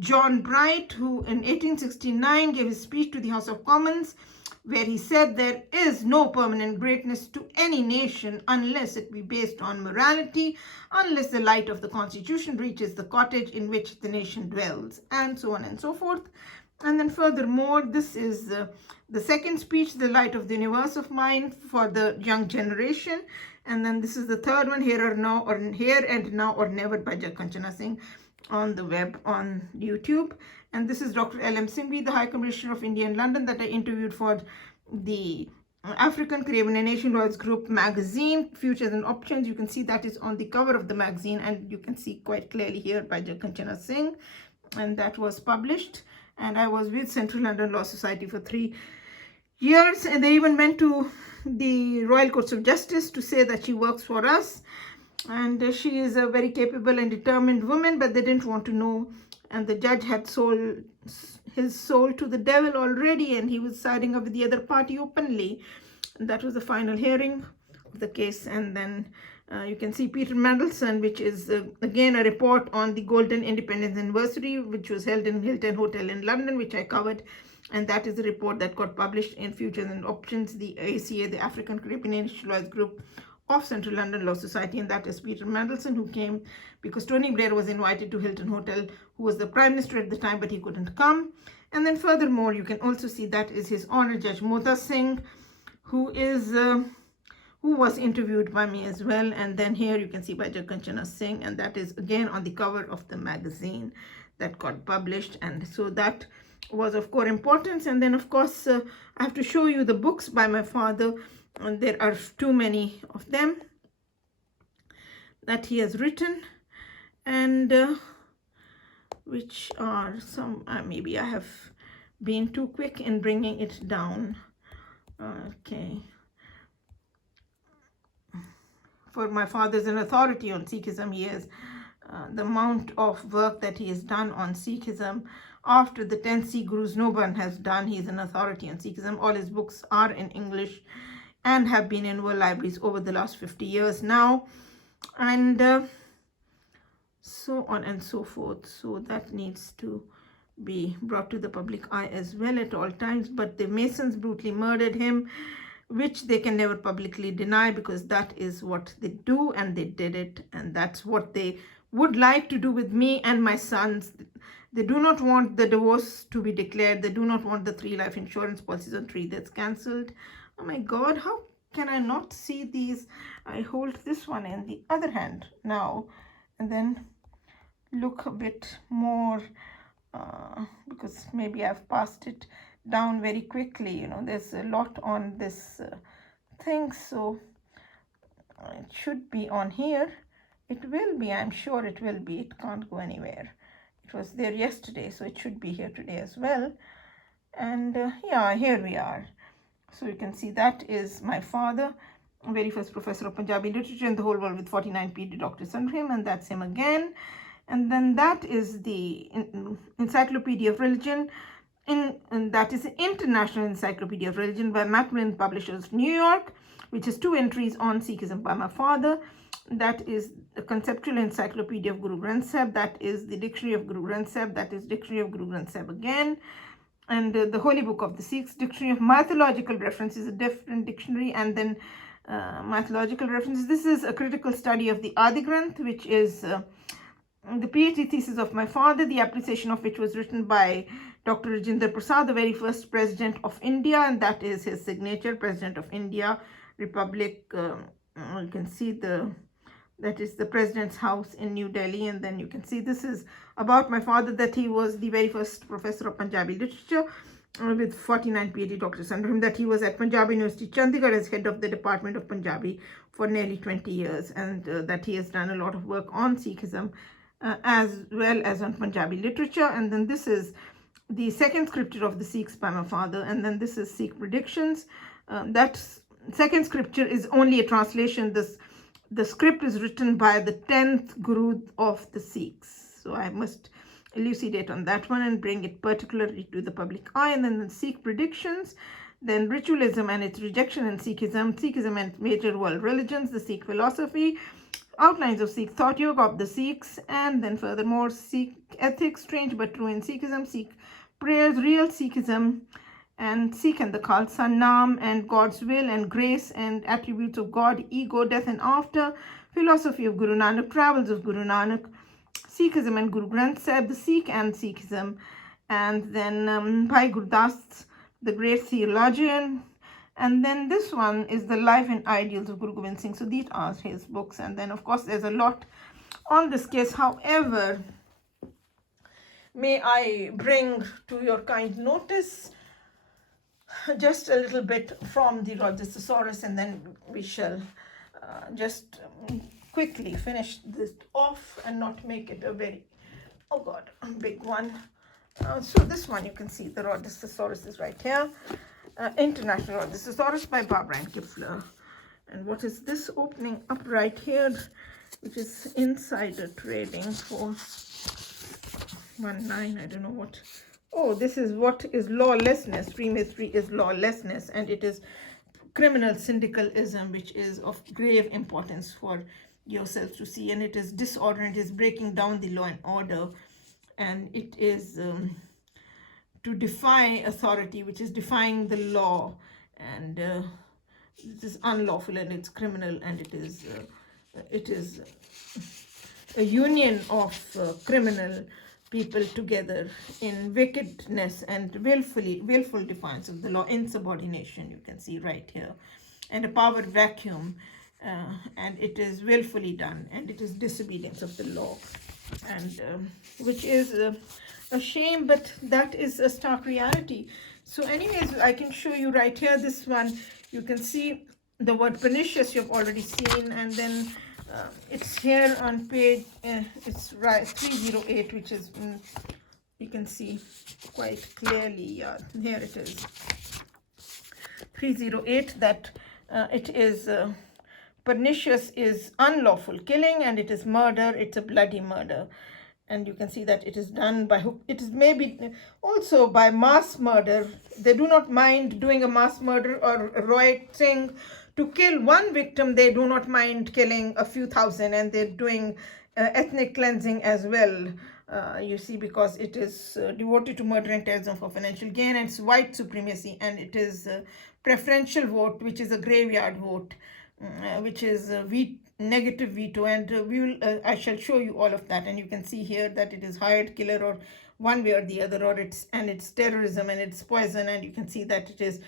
John Bright, who in 1869 gave his speech to the House of Commons, where he said there is no permanent greatness to any nation unless it be based on morality, unless the light of the Constitution reaches the cottage in which the nation dwells, and so on and so forth. And then furthermore, this is the second speech, The Light of the Universe of Mind, for the young generation. And then this is the third one, Here and Now or Never by Kanchana Singh, on the web, on YouTube. And this is Dr. L.M. Singhvi, the High Commissioner of India in London, that I interviewed for the African Caribbean and Asian Lawyers Group magazine, Futures and Options. You can see that is on the cover of the magazine, and you can see quite clearly here by Kanchana Singh, and that was published. And I was with Central London Law Society for 3 years, and they even went to the Royal Courts of Justice to say that she works for us, and she is a very capable and determined woman, but they didn't want to know, and the judge had sold his soul to the devil already, and he was siding up with the other party openly. And that was the final hearing of the case. And then you can see Peter Mandelson, which is again a report on the Golden Independence Anniversary, which was held in Hilton Hotel in London, which I covered. And that is the report that got published in Futures and Options, the ACA, the African Caribbean and Asian Lawyers Group of Central London Law Society. And that is Peter Mandelson, who came because Tony Blair was invited to Hilton Hotel, who was the Prime Minister at the time, but he couldn't come. And then furthermore, you can also see that is His Honor Judge Mota Singh, who is who was interviewed by me as well. And then here you can see by Judge Kanchana Singh, and that is again on the cover of the magazine that got published. And so that was of core importance. And then of course I have to show you the books by my father, and there are too many of them that he has written, and which are some, maybe I have been too quick in bringing it down. Okay. for my father is an authority on Sikhism. He has the amount of work that he has done on Sikhism. After the 10 Sikh Gurus, no one has done. He is an authority on Sikhism. All his books are in English and have been in world libraries over the last 50 years now. And so on and so forth. So that needs to be brought to the public eye as well at all times. But the Masons brutally murdered him, which they can never publicly deny, because that is what they do, and they did it, and that's what they would like to do with me and my sons. They do not want the divorce to be declared. They do not want the 3 life insurance policies on 3 deaths cancelled. Oh my God, how can I not see these? I hold this one in the other hand now, and then look a bit more, because maybe I've passed it down very quickly. You know, there's a lot on this thing, so it should be on here. It will be, I'm sure it will be. It can't go anywhere. It was there yesterday, so it should be here today as well. And yeah, here we are. So you can see that is my father, very first professor of Punjabi literature in the whole world with 49 PhD doctorates under him, and that's him again. And then that is the Encyclopedia of Religion, and that is the International Encyclopedia of Religion by Macmillan Publishers, New York, which has 2 entries on Sikhism by my father. That is the Conceptual Encyclopedia of Guru Granth Sahib. That is the Dictionary of Guru Granth Sahib. That is Dictionary of Guru Granth Sahib again. And the Holy Book of the Sikhs, Dictionary of Mythological References, a different dictionary, and then mythological references. This is a critical study of the Adi Granth, which is the PhD thesis of my father, the appreciation of which was written by Dr. Rajinder Prasad, the very first president of India, and that is his signature, President of India, Republic. You can see that is the president's house in New Delhi, and then you can see this is about my father, that he was the very first professor of Punjabi literature with 49 PhD doctorates under him, that he was at Punjab University, Chandigarh, as head of the Department of Punjabi for nearly 20 years, and that he has done a lot of work on Sikhism as well as on Punjabi literature. And then this is the second scripture of the Sikhs by my father, and then this is Sikh predictions. That second scripture is only a translation. The script is written by the 10th Guru of the Sikhs. So I must elucidate on that one and bring it particularly to the public eye. And then the Sikh predictions, then ritualism and its rejection in Sikhism, Sikhism and major world religions, the Sikh philosophy, outlines of Sikh thought, yoga of the Sikhs, and then furthermore Sikh ethics, strange but true in Sikhism, Sikh prayers, real Sikhism, and Sikh and the Khalsa, Naam and God's will and grace and attributes of God, ego, death and after, philosophy of Guru Nanak, travels of Guru Nanak, Sikhism and Guru Granth Sahib, the Sikh and Sikhism, and then Bhai Gurdas, the great theologian. And then this one is the life and ideals of Guru Gobind Singh. So these are his books. And then of course there's a lot on this case. However, may I bring to your kind notice just a little bit from the Rogers Thesaurus, and then we shall just quickly finish this off and not make it a very, oh God, big one. So this one you can see, the Rogers Thesaurus is right here. International Rogers Thesaurus by Barbara and Kipfler. And what is this opening up right here, which is insider trading for 19, I don't know what. Oh, this is what is lawlessness. Freemasonry is lawlessness, and it is criminal syndicalism, which is of grave importance for yourselves to see. And it is disorder, it is breaking down the law and order, and it is to defy authority, which is defying the law, and it is unlawful and it's criminal, and it is a union of criminal people together in wickedness and willful defiance of the law, insubordination, you can see right here, and a power vacuum, and it is willfully done, and it is disobedience of the law, and which is a shame, but that is a stark reality. So anyways, I can show you right here, this one, you can see the word pernicious you've already seen, and then it's here on page, it's right 308, which is, you can see quite clearly, here it is, 308, that it is pernicious is unlawful killing, and it is murder. It's a bloody murder. And you can see that it is done by, it is maybe also by mass murder. They do not mind doing a mass murder or rioting to kill one victim. They do not mind killing a few thousand, and they're doing ethnic cleansing as well. You see, because it is devoted to murder and terrorism for financial gain, and it's white supremacy, and it is preferential vote, which is a graveyard vote, which is negative veto, and I shall show you all of that. And you can see here that it is hired killer, or one way or the other, or it's terrorism, and it's poison, and you can see that it is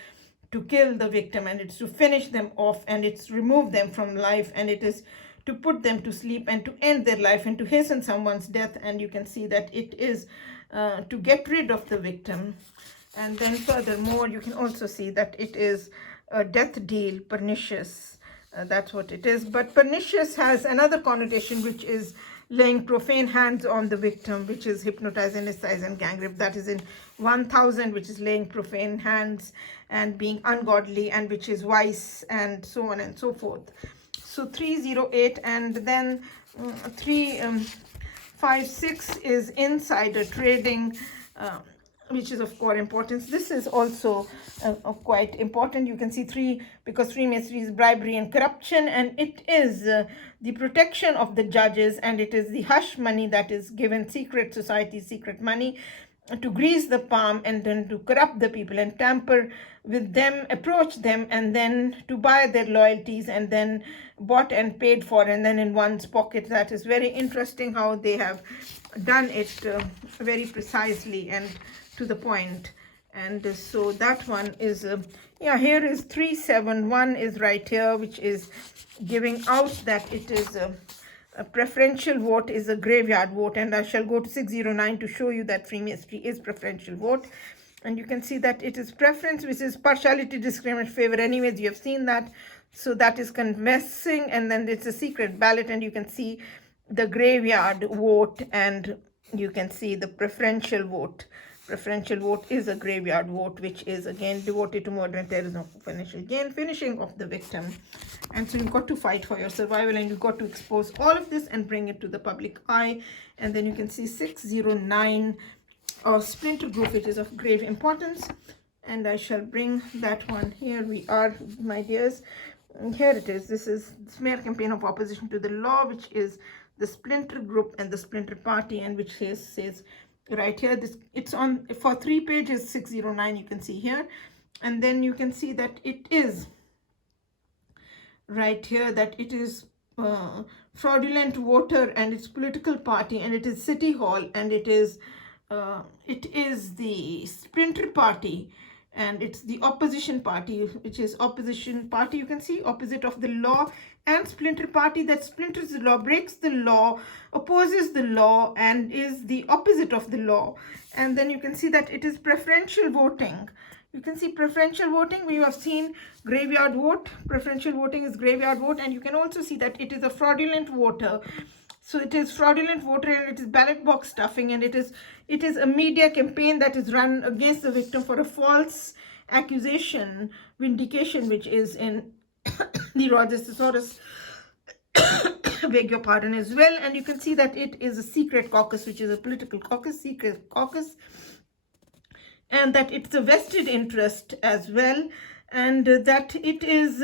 to kill the victim, and it's to finish them off, and it's remove them from life, and it is to put them to sleep, and to end their life, and to hasten someone's death. And you can see that it is to get rid of the victim. And then furthermore, you can also see that it is a death deal, pernicious. That's what it is. But pernicious has another connotation, which is laying profane hands on the victim, which is hypnotize, anesthetize, and gang rape. That is in 1000, which is laying profane hands and being ungodly, and which is vice, and so on and so forth. So 308, and then 356 is insider trading, which is of core importance. This is also quite important. You can see 3, because 3 means 3 is bribery and corruption, and it is the protection of the judges, and it is the hush money that is given, secret society, secret money, to grease the palm, and then to corrupt the people and tamper with them, approach them, and then to buy their loyalties, and then bought and paid for, and then in one's pocket. That is very interesting how they have done it very precisely and to the point. And so that one is here is 371 is right here, which is giving out that it is a preferential vote is a graveyard vote. And I shall go to 609 to show you that Freemasonry is preferential vote. And you can see that it is preference, which is partiality, discriminatory favor. Anyways, you have seen that. So that is confessing, and then it's a secret ballot, and you can see the graveyard vote, and you can see the preferential vote. Preferential vote is a graveyard vote, which is again devoted to murder and terrorism for financial gain, finishing of the victim. And so you've got to fight for your survival, and you've got to expose all of this and bring it to the public eye. And then you can see 609 or splinter group, which is of grave importance. And I shall bring that one. Here we are, my dears. Here it is. This is the smear campaign of opposition to the law, which is the splinter group and the splinter party, and which says right here, this it's on for 3 pages, 609, you can see here. And then you can see that it is right here that it is fraudulent voter and its political party, and it is City Hall, and it is the splinter party, and it's the opposition party, which is opposition party, you can see, opposite of the law, and splinter party that splinters the law, breaks the law, opposes the law, and is the opposite of the law. And then you can see that it is preferential voting. You can see preferential voting. We have seen graveyard vote. Preferential voting is graveyard vote, and you can also see that it is a fraudulent voter. So it is fraudulent voter, and it is ballot box stuffing, and it is a media campaign that is run against the victim for a false accusation, vindication, which is in the Rogers Thesaurus, beg your pardon, as well. And you can see that it is a secret caucus, which is a political caucus, secret caucus, and that it's a vested interest as well, and that it is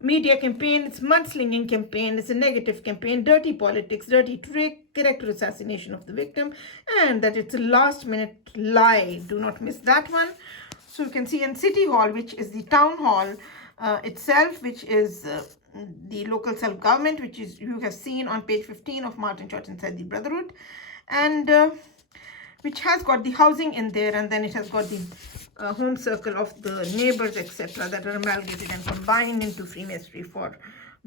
media campaign, it's mudslinging campaign, it's a negative campaign, dirty politics, dirty trick, character assassination of the victim, and that it's a last minute lie. Do not miss that one. So you can see in City Hall, which is the town hall itself, which is the local self-government, which is you have seen on page 15 of Martin Church inside the Brotherhood, and which has got the housing in there, and then it has got the home circle of the neighbors, etc., that are amalgamated and combined into Freemasonry for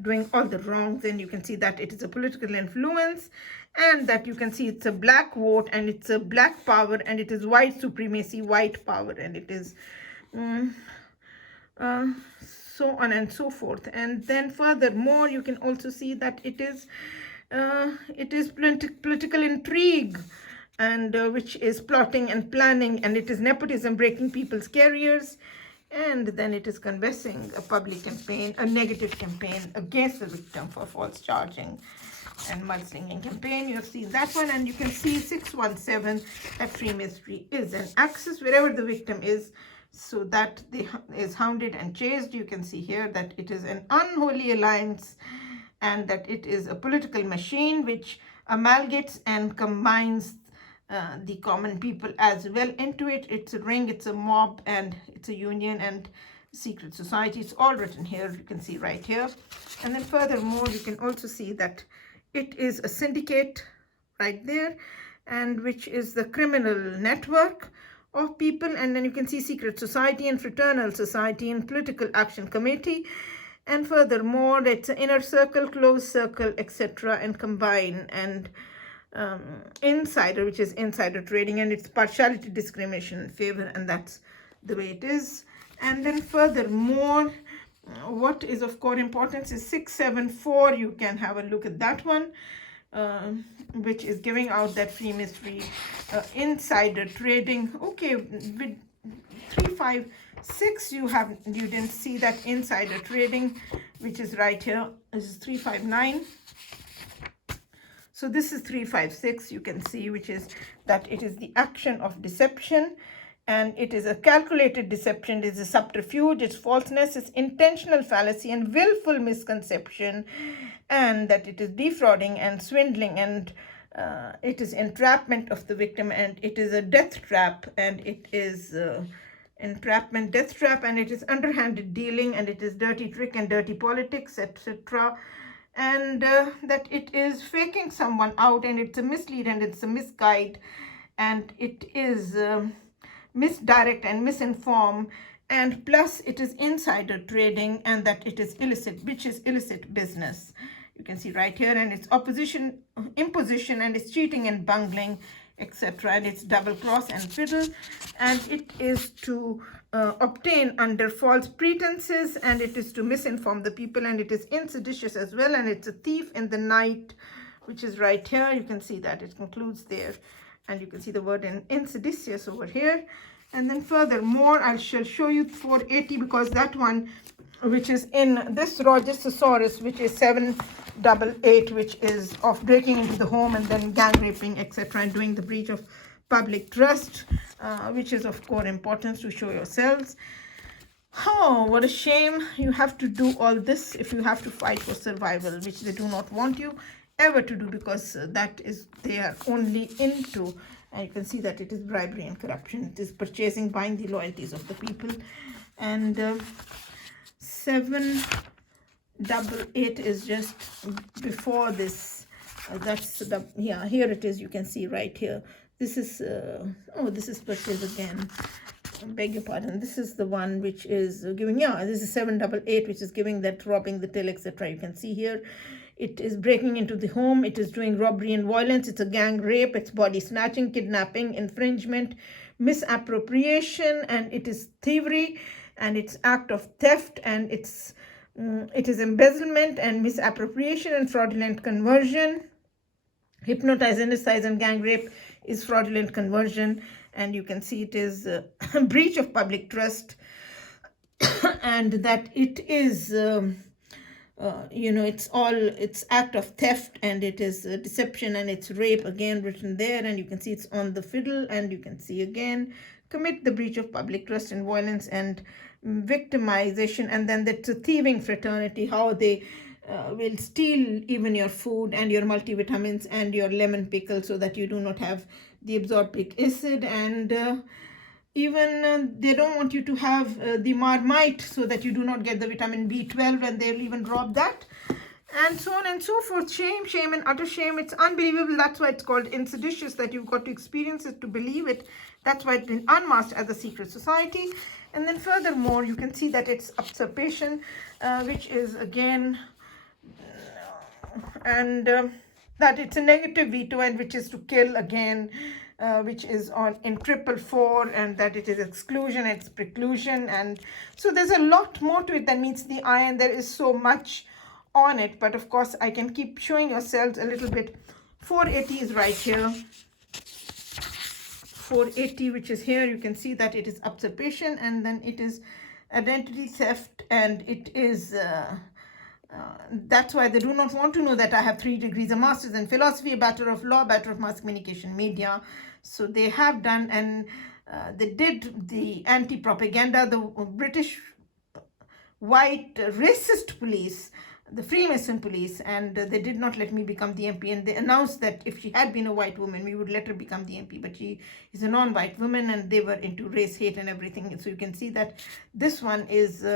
doing all the wrongs. And you can see that it is a political influence, and that you can see it's a black vote, and it's a black power, and it is white supremacy, white power, and it is so on and so forth. And then furthermore, you can also see that it is political intrigue, and which is plotting and planning, and it is nepotism, breaking people's careers, And then it is canvassing a public campaign, a negative campaign against the victim for false charging and mudslinging campaign. You have seen that one, and you can see 617 that Freemasonry is an axis wherever the victim is, so that is hounded and chased. You can see here that it is an unholy alliance and that it is a political machine which amalgamates and combines the common people as well into it. It's a ring, it's a mob, and it's a union and secret society. It's all written here, you can see right here. And then furthermore, you can also see that it is a syndicate right there, and which is the criminal network of people. And then you can see secret society and fraternal society and political action committee. And furthermore, it's an inner circle, closed circle, etc. and combine, and insider, which is insider trading, and it's partiality, discrimination in favor, and that's the way it is. And then furthermore, what is of core importance is 674. You can have a look at that one, which is giving out that Freemasonry insider trading. Okay, with 356 you didn't see that insider trading, which is right here. This is 359. So this is 356, you can see, which is that it is the action of deception, and it is a calculated deception, it is a subterfuge, it's falseness, it's intentional fallacy and willful misconception, and that it is defrauding and swindling, and it is entrapment of the victim, and it is a death trap, and it is entrapment, death trap, and it is underhanded dealing, and it is dirty trick and dirty politics, etc. And that it is faking someone out, and it's a mislead, and it's a misguide, and it is misdirect and misinform, and plus it is insider trading, and that it is illicit, which is illicit business. You can see right here, and it's opposition, imposition, and it's cheating and bungling, etc. And it's double cross and fiddle, and it is to obtain under false pretenses, and it is to misinform the people, and it is inseditious as well, and it's a thief in the night, which is right here. You can see that it concludes there, and you can see the word in inseditious over here. And then furthermore, I shall show you 480, because that one, which is in this Rogestosaurus, which is 788, which is of breaking into the home and then gang raping, etc., and doing the breach of public trust, which is of core importance to show yourselves. Oh, what a shame you have to do all this if you have to fight for survival, which they do not want you ever to do, because that is they are only into. And you can see that it is bribery and corruption. It is purchasing, buying the loyalties of the people. And 788 is just before this. That's the, yeah, here it is. You can see right here. This is, oh, this is purchase again. I beg your pardon. This is the one which is giving, yeah, this is 788, which is giving that robbing the till, etc. You can see here. It is breaking into the home. It is doing robbery and violence. It's a gang rape. It's body snatching, kidnapping, infringement, misappropriation, and it is thievery, and it's act of theft, and it is embezzlement and misappropriation and fraudulent conversion. Hypnotize, anesthetize, and gang rape is fraudulent conversion, and you can see it is a breach of public trust, and that it is you know, it's act of theft, and it is deception, and it's rape again written there, and you can see it's on the fiddle, and you can see again commit the breach of public trust and violence and victimization. And then that's a thieving fraternity, how they will steal even your food and your multivitamins and your lemon pickle, so that you do not have the absorbic acid, and even they don't want you to have the marmite, so that you do not get the vitamin B12, and they'll even rob that, and so on and so forth. Shame, shame, and utter shame. It's unbelievable. That's why it's called inseditious, that you've got to experience it to believe it. That's why it's been unmasked as a secret society. And then furthermore, you can see that it's usurpation, which is again, and that it's a negative veto, and which is to kill again, which is on in 444, and that it is exclusion, it's preclusion. And so there's a lot more to it than meets the eye, and there is so much on it, but of course I can keep showing yourselves a little bit. 480 is right here. 480, which is here, you can see that it is usurpation, and then it is identity theft, and it is that's why they do not want to know that I have 3 degrees, a master's in philosophy, a bachelor of law, bachelor of mass communication media. So they have done, and they did the anti-propaganda. The British white racist police, the Freemason police, and they did not let me become the MP. And they announced that if she had been a white woman, we would let her become the MP. But she is a non-white woman, and they were into race hate and everything. So you can see that this one is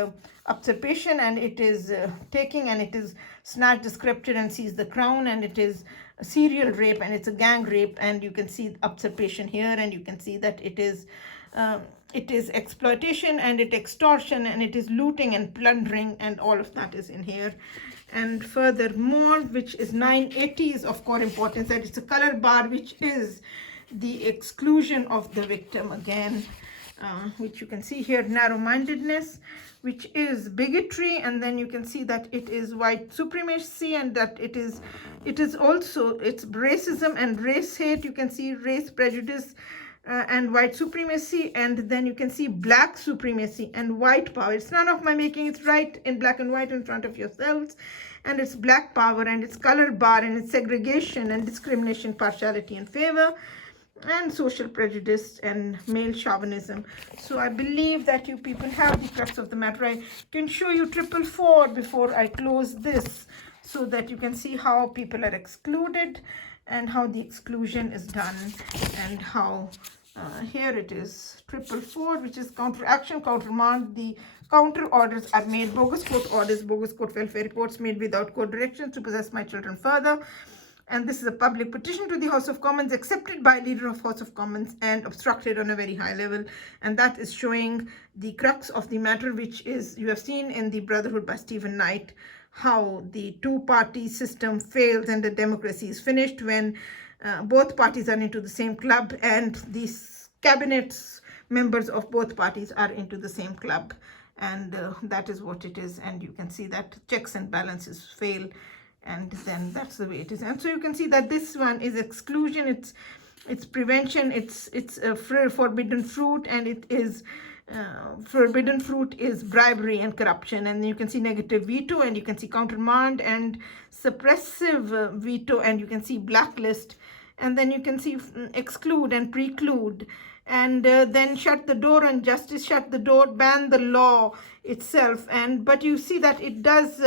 usurpation, and it is taking, and it is snatched the scepter and seize the crown, and it is a serial rape, and it's a gang rape, and you can see usurpation here, and you can see that it is exploitation, and it extortion, and it is looting and plundering, and all of that is in here. And furthermore, which is 980 is of core importance, that it's a color bar, which is the exclusion of the victim again, which you can see here, narrow-mindedness, which is bigotry, and then you can see that it is white supremacy, and that it is also, it's racism and race hate. You can see race prejudice, and white supremacy, and then you can see black supremacy and white power. It's none of my making, it's right in black and white in front of yourselves, and it's black power, and it's color bar, and it's segregation and discrimination, partiality and favor, and social prejudice and male chauvinism. So I believe that you people have the crux of the matter. I can show you 444 before I close this, so that you can see how people are excluded and how the exclusion is done, and how here it is 444, which is counteraction, countermand. The counter orders are made, bogus court orders, bogus court welfare reports made without court directions to possess my children further. And this is a public petition to the House of Commons, accepted by leader of House of Commons and obstructed on a very high level. And that is showing the crux of the matter, which is, you have seen in the Brotherhood by Stephen Knight, how the two-party system fails and the democracy is finished when both parties are into the same club, and the cabinets members of both parties are into the same club. And that is what it is. And you can see that checks and balances fail, and then that's the way it is. And so you can see that this one is exclusion, it's prevention, it's forbidden fruit, and it is forbidden fruit is bribery and corruption. And you can see negative veto, and you can see countermand and suppressive veto, and you can see blacklist, and then you can see exclude and preclude, and then shut the door on justice, shut the door, ban the law itself. And but you see that it does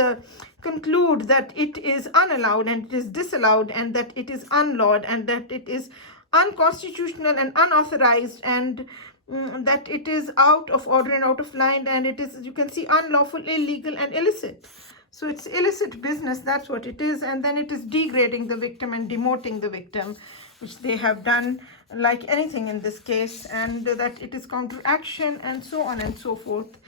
conclude that it is unallowed, and it is disallowed, and that it is unlawed, and that it is unconstitutional and unauthorized, and that it is out of order and out of line, and it is, you can see, unlawful, illegal and illicit. So it's illicit business, that's what it is. And then it is degrading the victim and demoting the victim, which they have done like anything in this case, and that it is counteraction, and so on and so forth.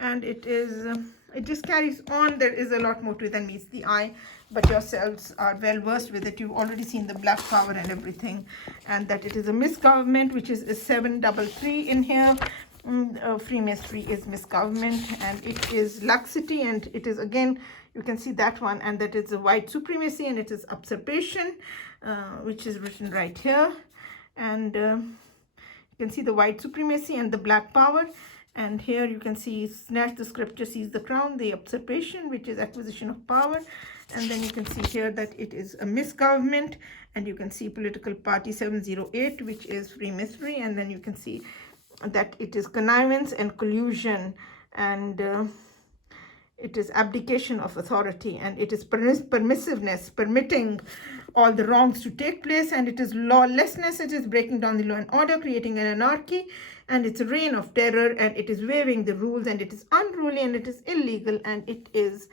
And it is it just carries on. There is a lot more to it than meets the eye, but yourselves are well versed with it. You've already seen the black power and everything, and that it is a misgovernment, which is a 733 in here. Freemasonry is misgovernment, and it is laxity, and it is, again, you can see that one, and that is a white supremacy, and it is usurpation, which is written right here. And you can see the white supremacy and the black power. And here you can see snatch the scepter, seize the crown, the usurpation, which is acquisition of power. And then you can see here that it is a misgovernment, and you can see political party 708, which is Freemasonry. And then you can see that it is connivance and collusion, and it is abdication of authority, and it is permissiveness, permitting all the wrongs to take place, and it is lawlessness, it is breaking down the law and order, creating an anarchy, and it's a reign of terror, and it is waiving the rules, and it is unruly, and it is illegal, and it is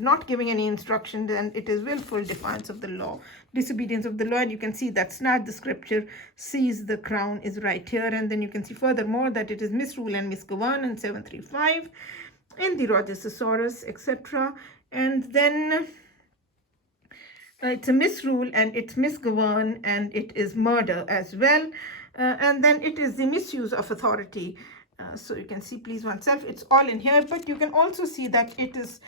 not giving any instructions, and it is willful defiance of the law, disobedience of the law. And you can see that snatch the scripture, seize the crown is right here. And then you can see furthermore that it is misrule and misgovern in 735 in the Roger Thesaurus, etc. And then it's a misrule, and it's misgovern, and it is murder as well. And then it is the misuse of authority. So you can see please oneself, it's all in here. But you can also see that it is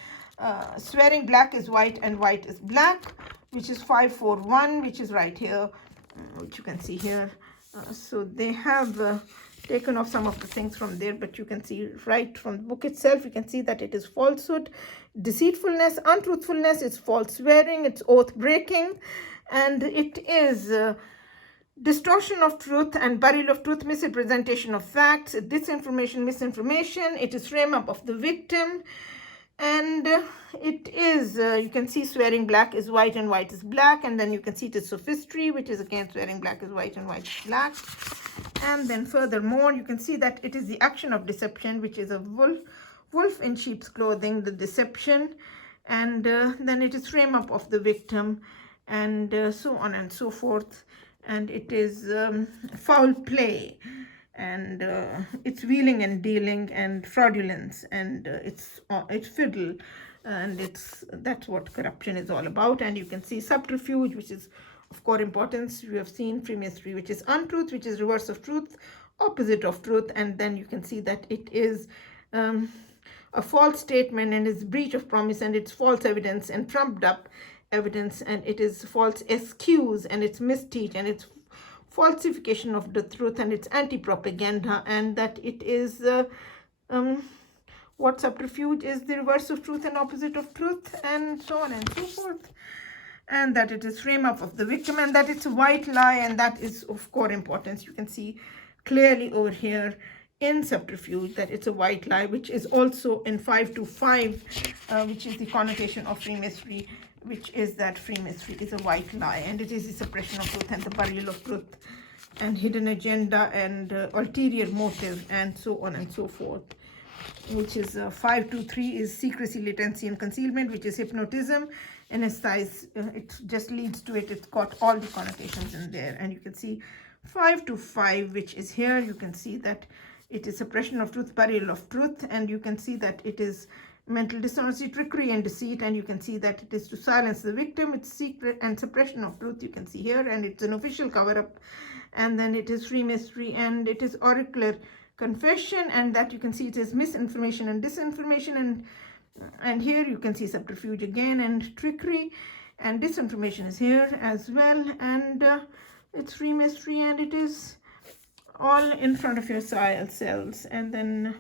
swearing black is white and white is black, which is 541, which is right here, which you can see here. So they have taken off some of the things from there, but you can see right from the book itself, you can see that it is falsehood, deceitfulness, untruthfulness, it's false swearing, it's oath breaking, and it is distortion of truth and burial of truth, misrepresentation of facts, disinformation, misinformation. It is frame up of the victim, and it is you can see swearing black is white and white is black, and then you can see it is sophistry, which is again swearing black is white and white is black. And then furthermore, you can see that it is the action of deception, which is a wolf in sheep's clothing, the deception, and then it is frame up of the victim, and so on and so forth. And it is foul play, and it's wheeling and dealing and fraudulence, and it's fiddle, and that's what corruption is all about. And you can see subterfuge, which is of core importance. We have seen freemasonry, which is untruth, which is reverse of truth, opposite of truth, and then you can see that it is a false statement, and it's breach of promise, and it's false evidence and trumped up evidence, and it is false excuse, and it's misteach, and it's falsification of the truth, and it's anti-propaganda, and that it is what subterfuge is the reverse of truth and opposite of truth, and so on and so forth. And that it is frame up of the victim, and that it's a white lie, and that is of core importance. You can see clearly over here in subterfuge that it's a white lie, which is also in 525, which is the connotation of Freemasonry, which is that Freemasonry is a white lie, and it is the suppression of truth and the burial of truth and hidden agenda and ulterior motive, and so on and so forth. Which is 523 is secrecy, latency, and concealment, which is hypnotism, and it just leads to it. It's got all the connotations in there. And you can see 525, which is here. You can see that it is suppression of truth, burial of truth, and you can see that it is mental dishonesty, trickery, and deceit, and you can see that it is to silence the victim. It's secret and suppression of truth, you can see here, and it's an official cover-up. And then it is Freemasonry, and it is oracular confession, and that you can see it is misinformation and disinformation, and here you can see subterfuge again, and trickery and disinformation is here as well, and it's Freemasonry, and it is all in front of your cells, and then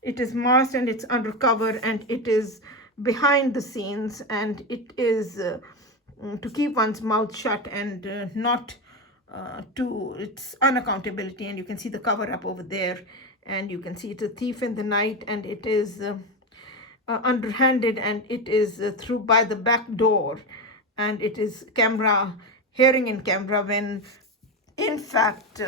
it is masked, and it's undercover, and it is behind the scenes, and it is to keep one's mouth shut, and not to its unaccountability. And you can see the cover up over there, and you can see it's a thief in the night, and it is underhanded, and it is through by the back door, and it is hearing in camera, when in fact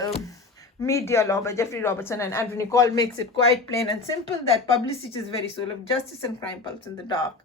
media law by Jeffrey Robertson and Anthony Cole makes it quite plain and simple that publicity is very soul of justice and crime pulps in the dark.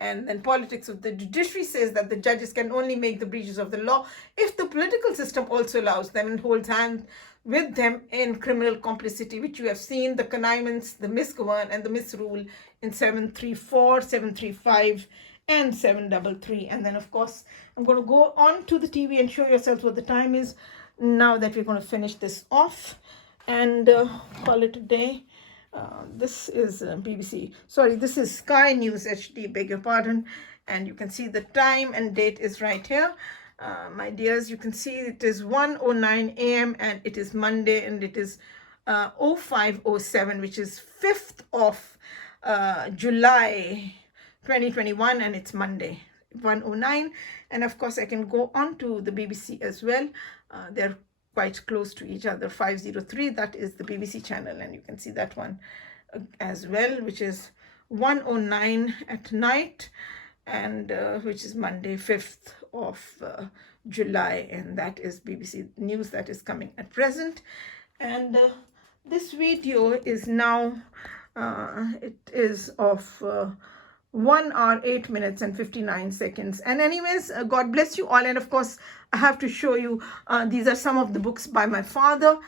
And then politics of the judiciary says that the judges can only make the breaches of the law if the political system also allows them and holds hands with them in criminal complicity, which you have seen the connivance, the misgovern, and the misrule in 734, 735, and 733. And then, of course, I'm going to go on to the TV and show yourselves what the time is now that we're going to finish this off and call it a day. This is BBC. Sorry, this is Sky News HD, beg your pardon. And you can see the time and date is right here. My dears, you can see it is 1:09 a.m. and it is Monday, and it is 05:07, which is 5th of July 2021, and it's Monday, 1:09. And of course, I can go on to the BBC as well. They're quite close to each other. 503, that is the BBC channel, and you can see that one as well, which is 1:09 at night, and which is Monday, 5th of July, and that is BBC News that is coming at present. And this video is now it is of 1 hour 8 minutes and 59 seconds. And anyways, God bless you all. And of course, I have to show you these are some of the books by my father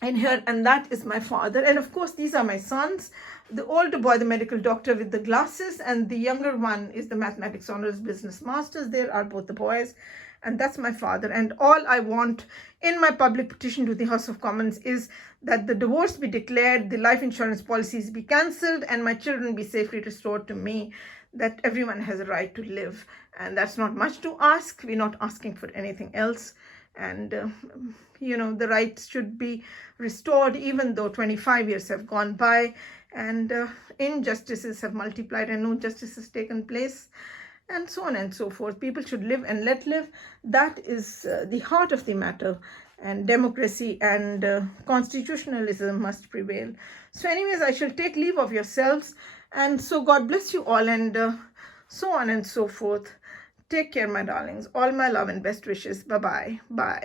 in here, and that is my father. And of course, these are my sons. The older boy, the medical doctor with the glasses, and the younger one is the mathematics honors business masters. There are both the boys, and that's my father. And all I want in my public petition to the House of Commons is that the divorce be declared, the life insurance policies be cancelled, and my children be safely restored to me, that everyone has a right to live. And that's not much to ask. We're not asking for anything else. and the rights should be restored even though 25 years have gone by and injustices have multiplied and no justice has taken place, and so on and so forth. People should live and let live. That is the heart of the matter, and democracy and constitutionalism must prevail. So anyways, I shall take leave of yourselves, and so God bless you all, and so on and so forth. Take care, my darlings. All my love and best wishes. Bye-bye. Bye.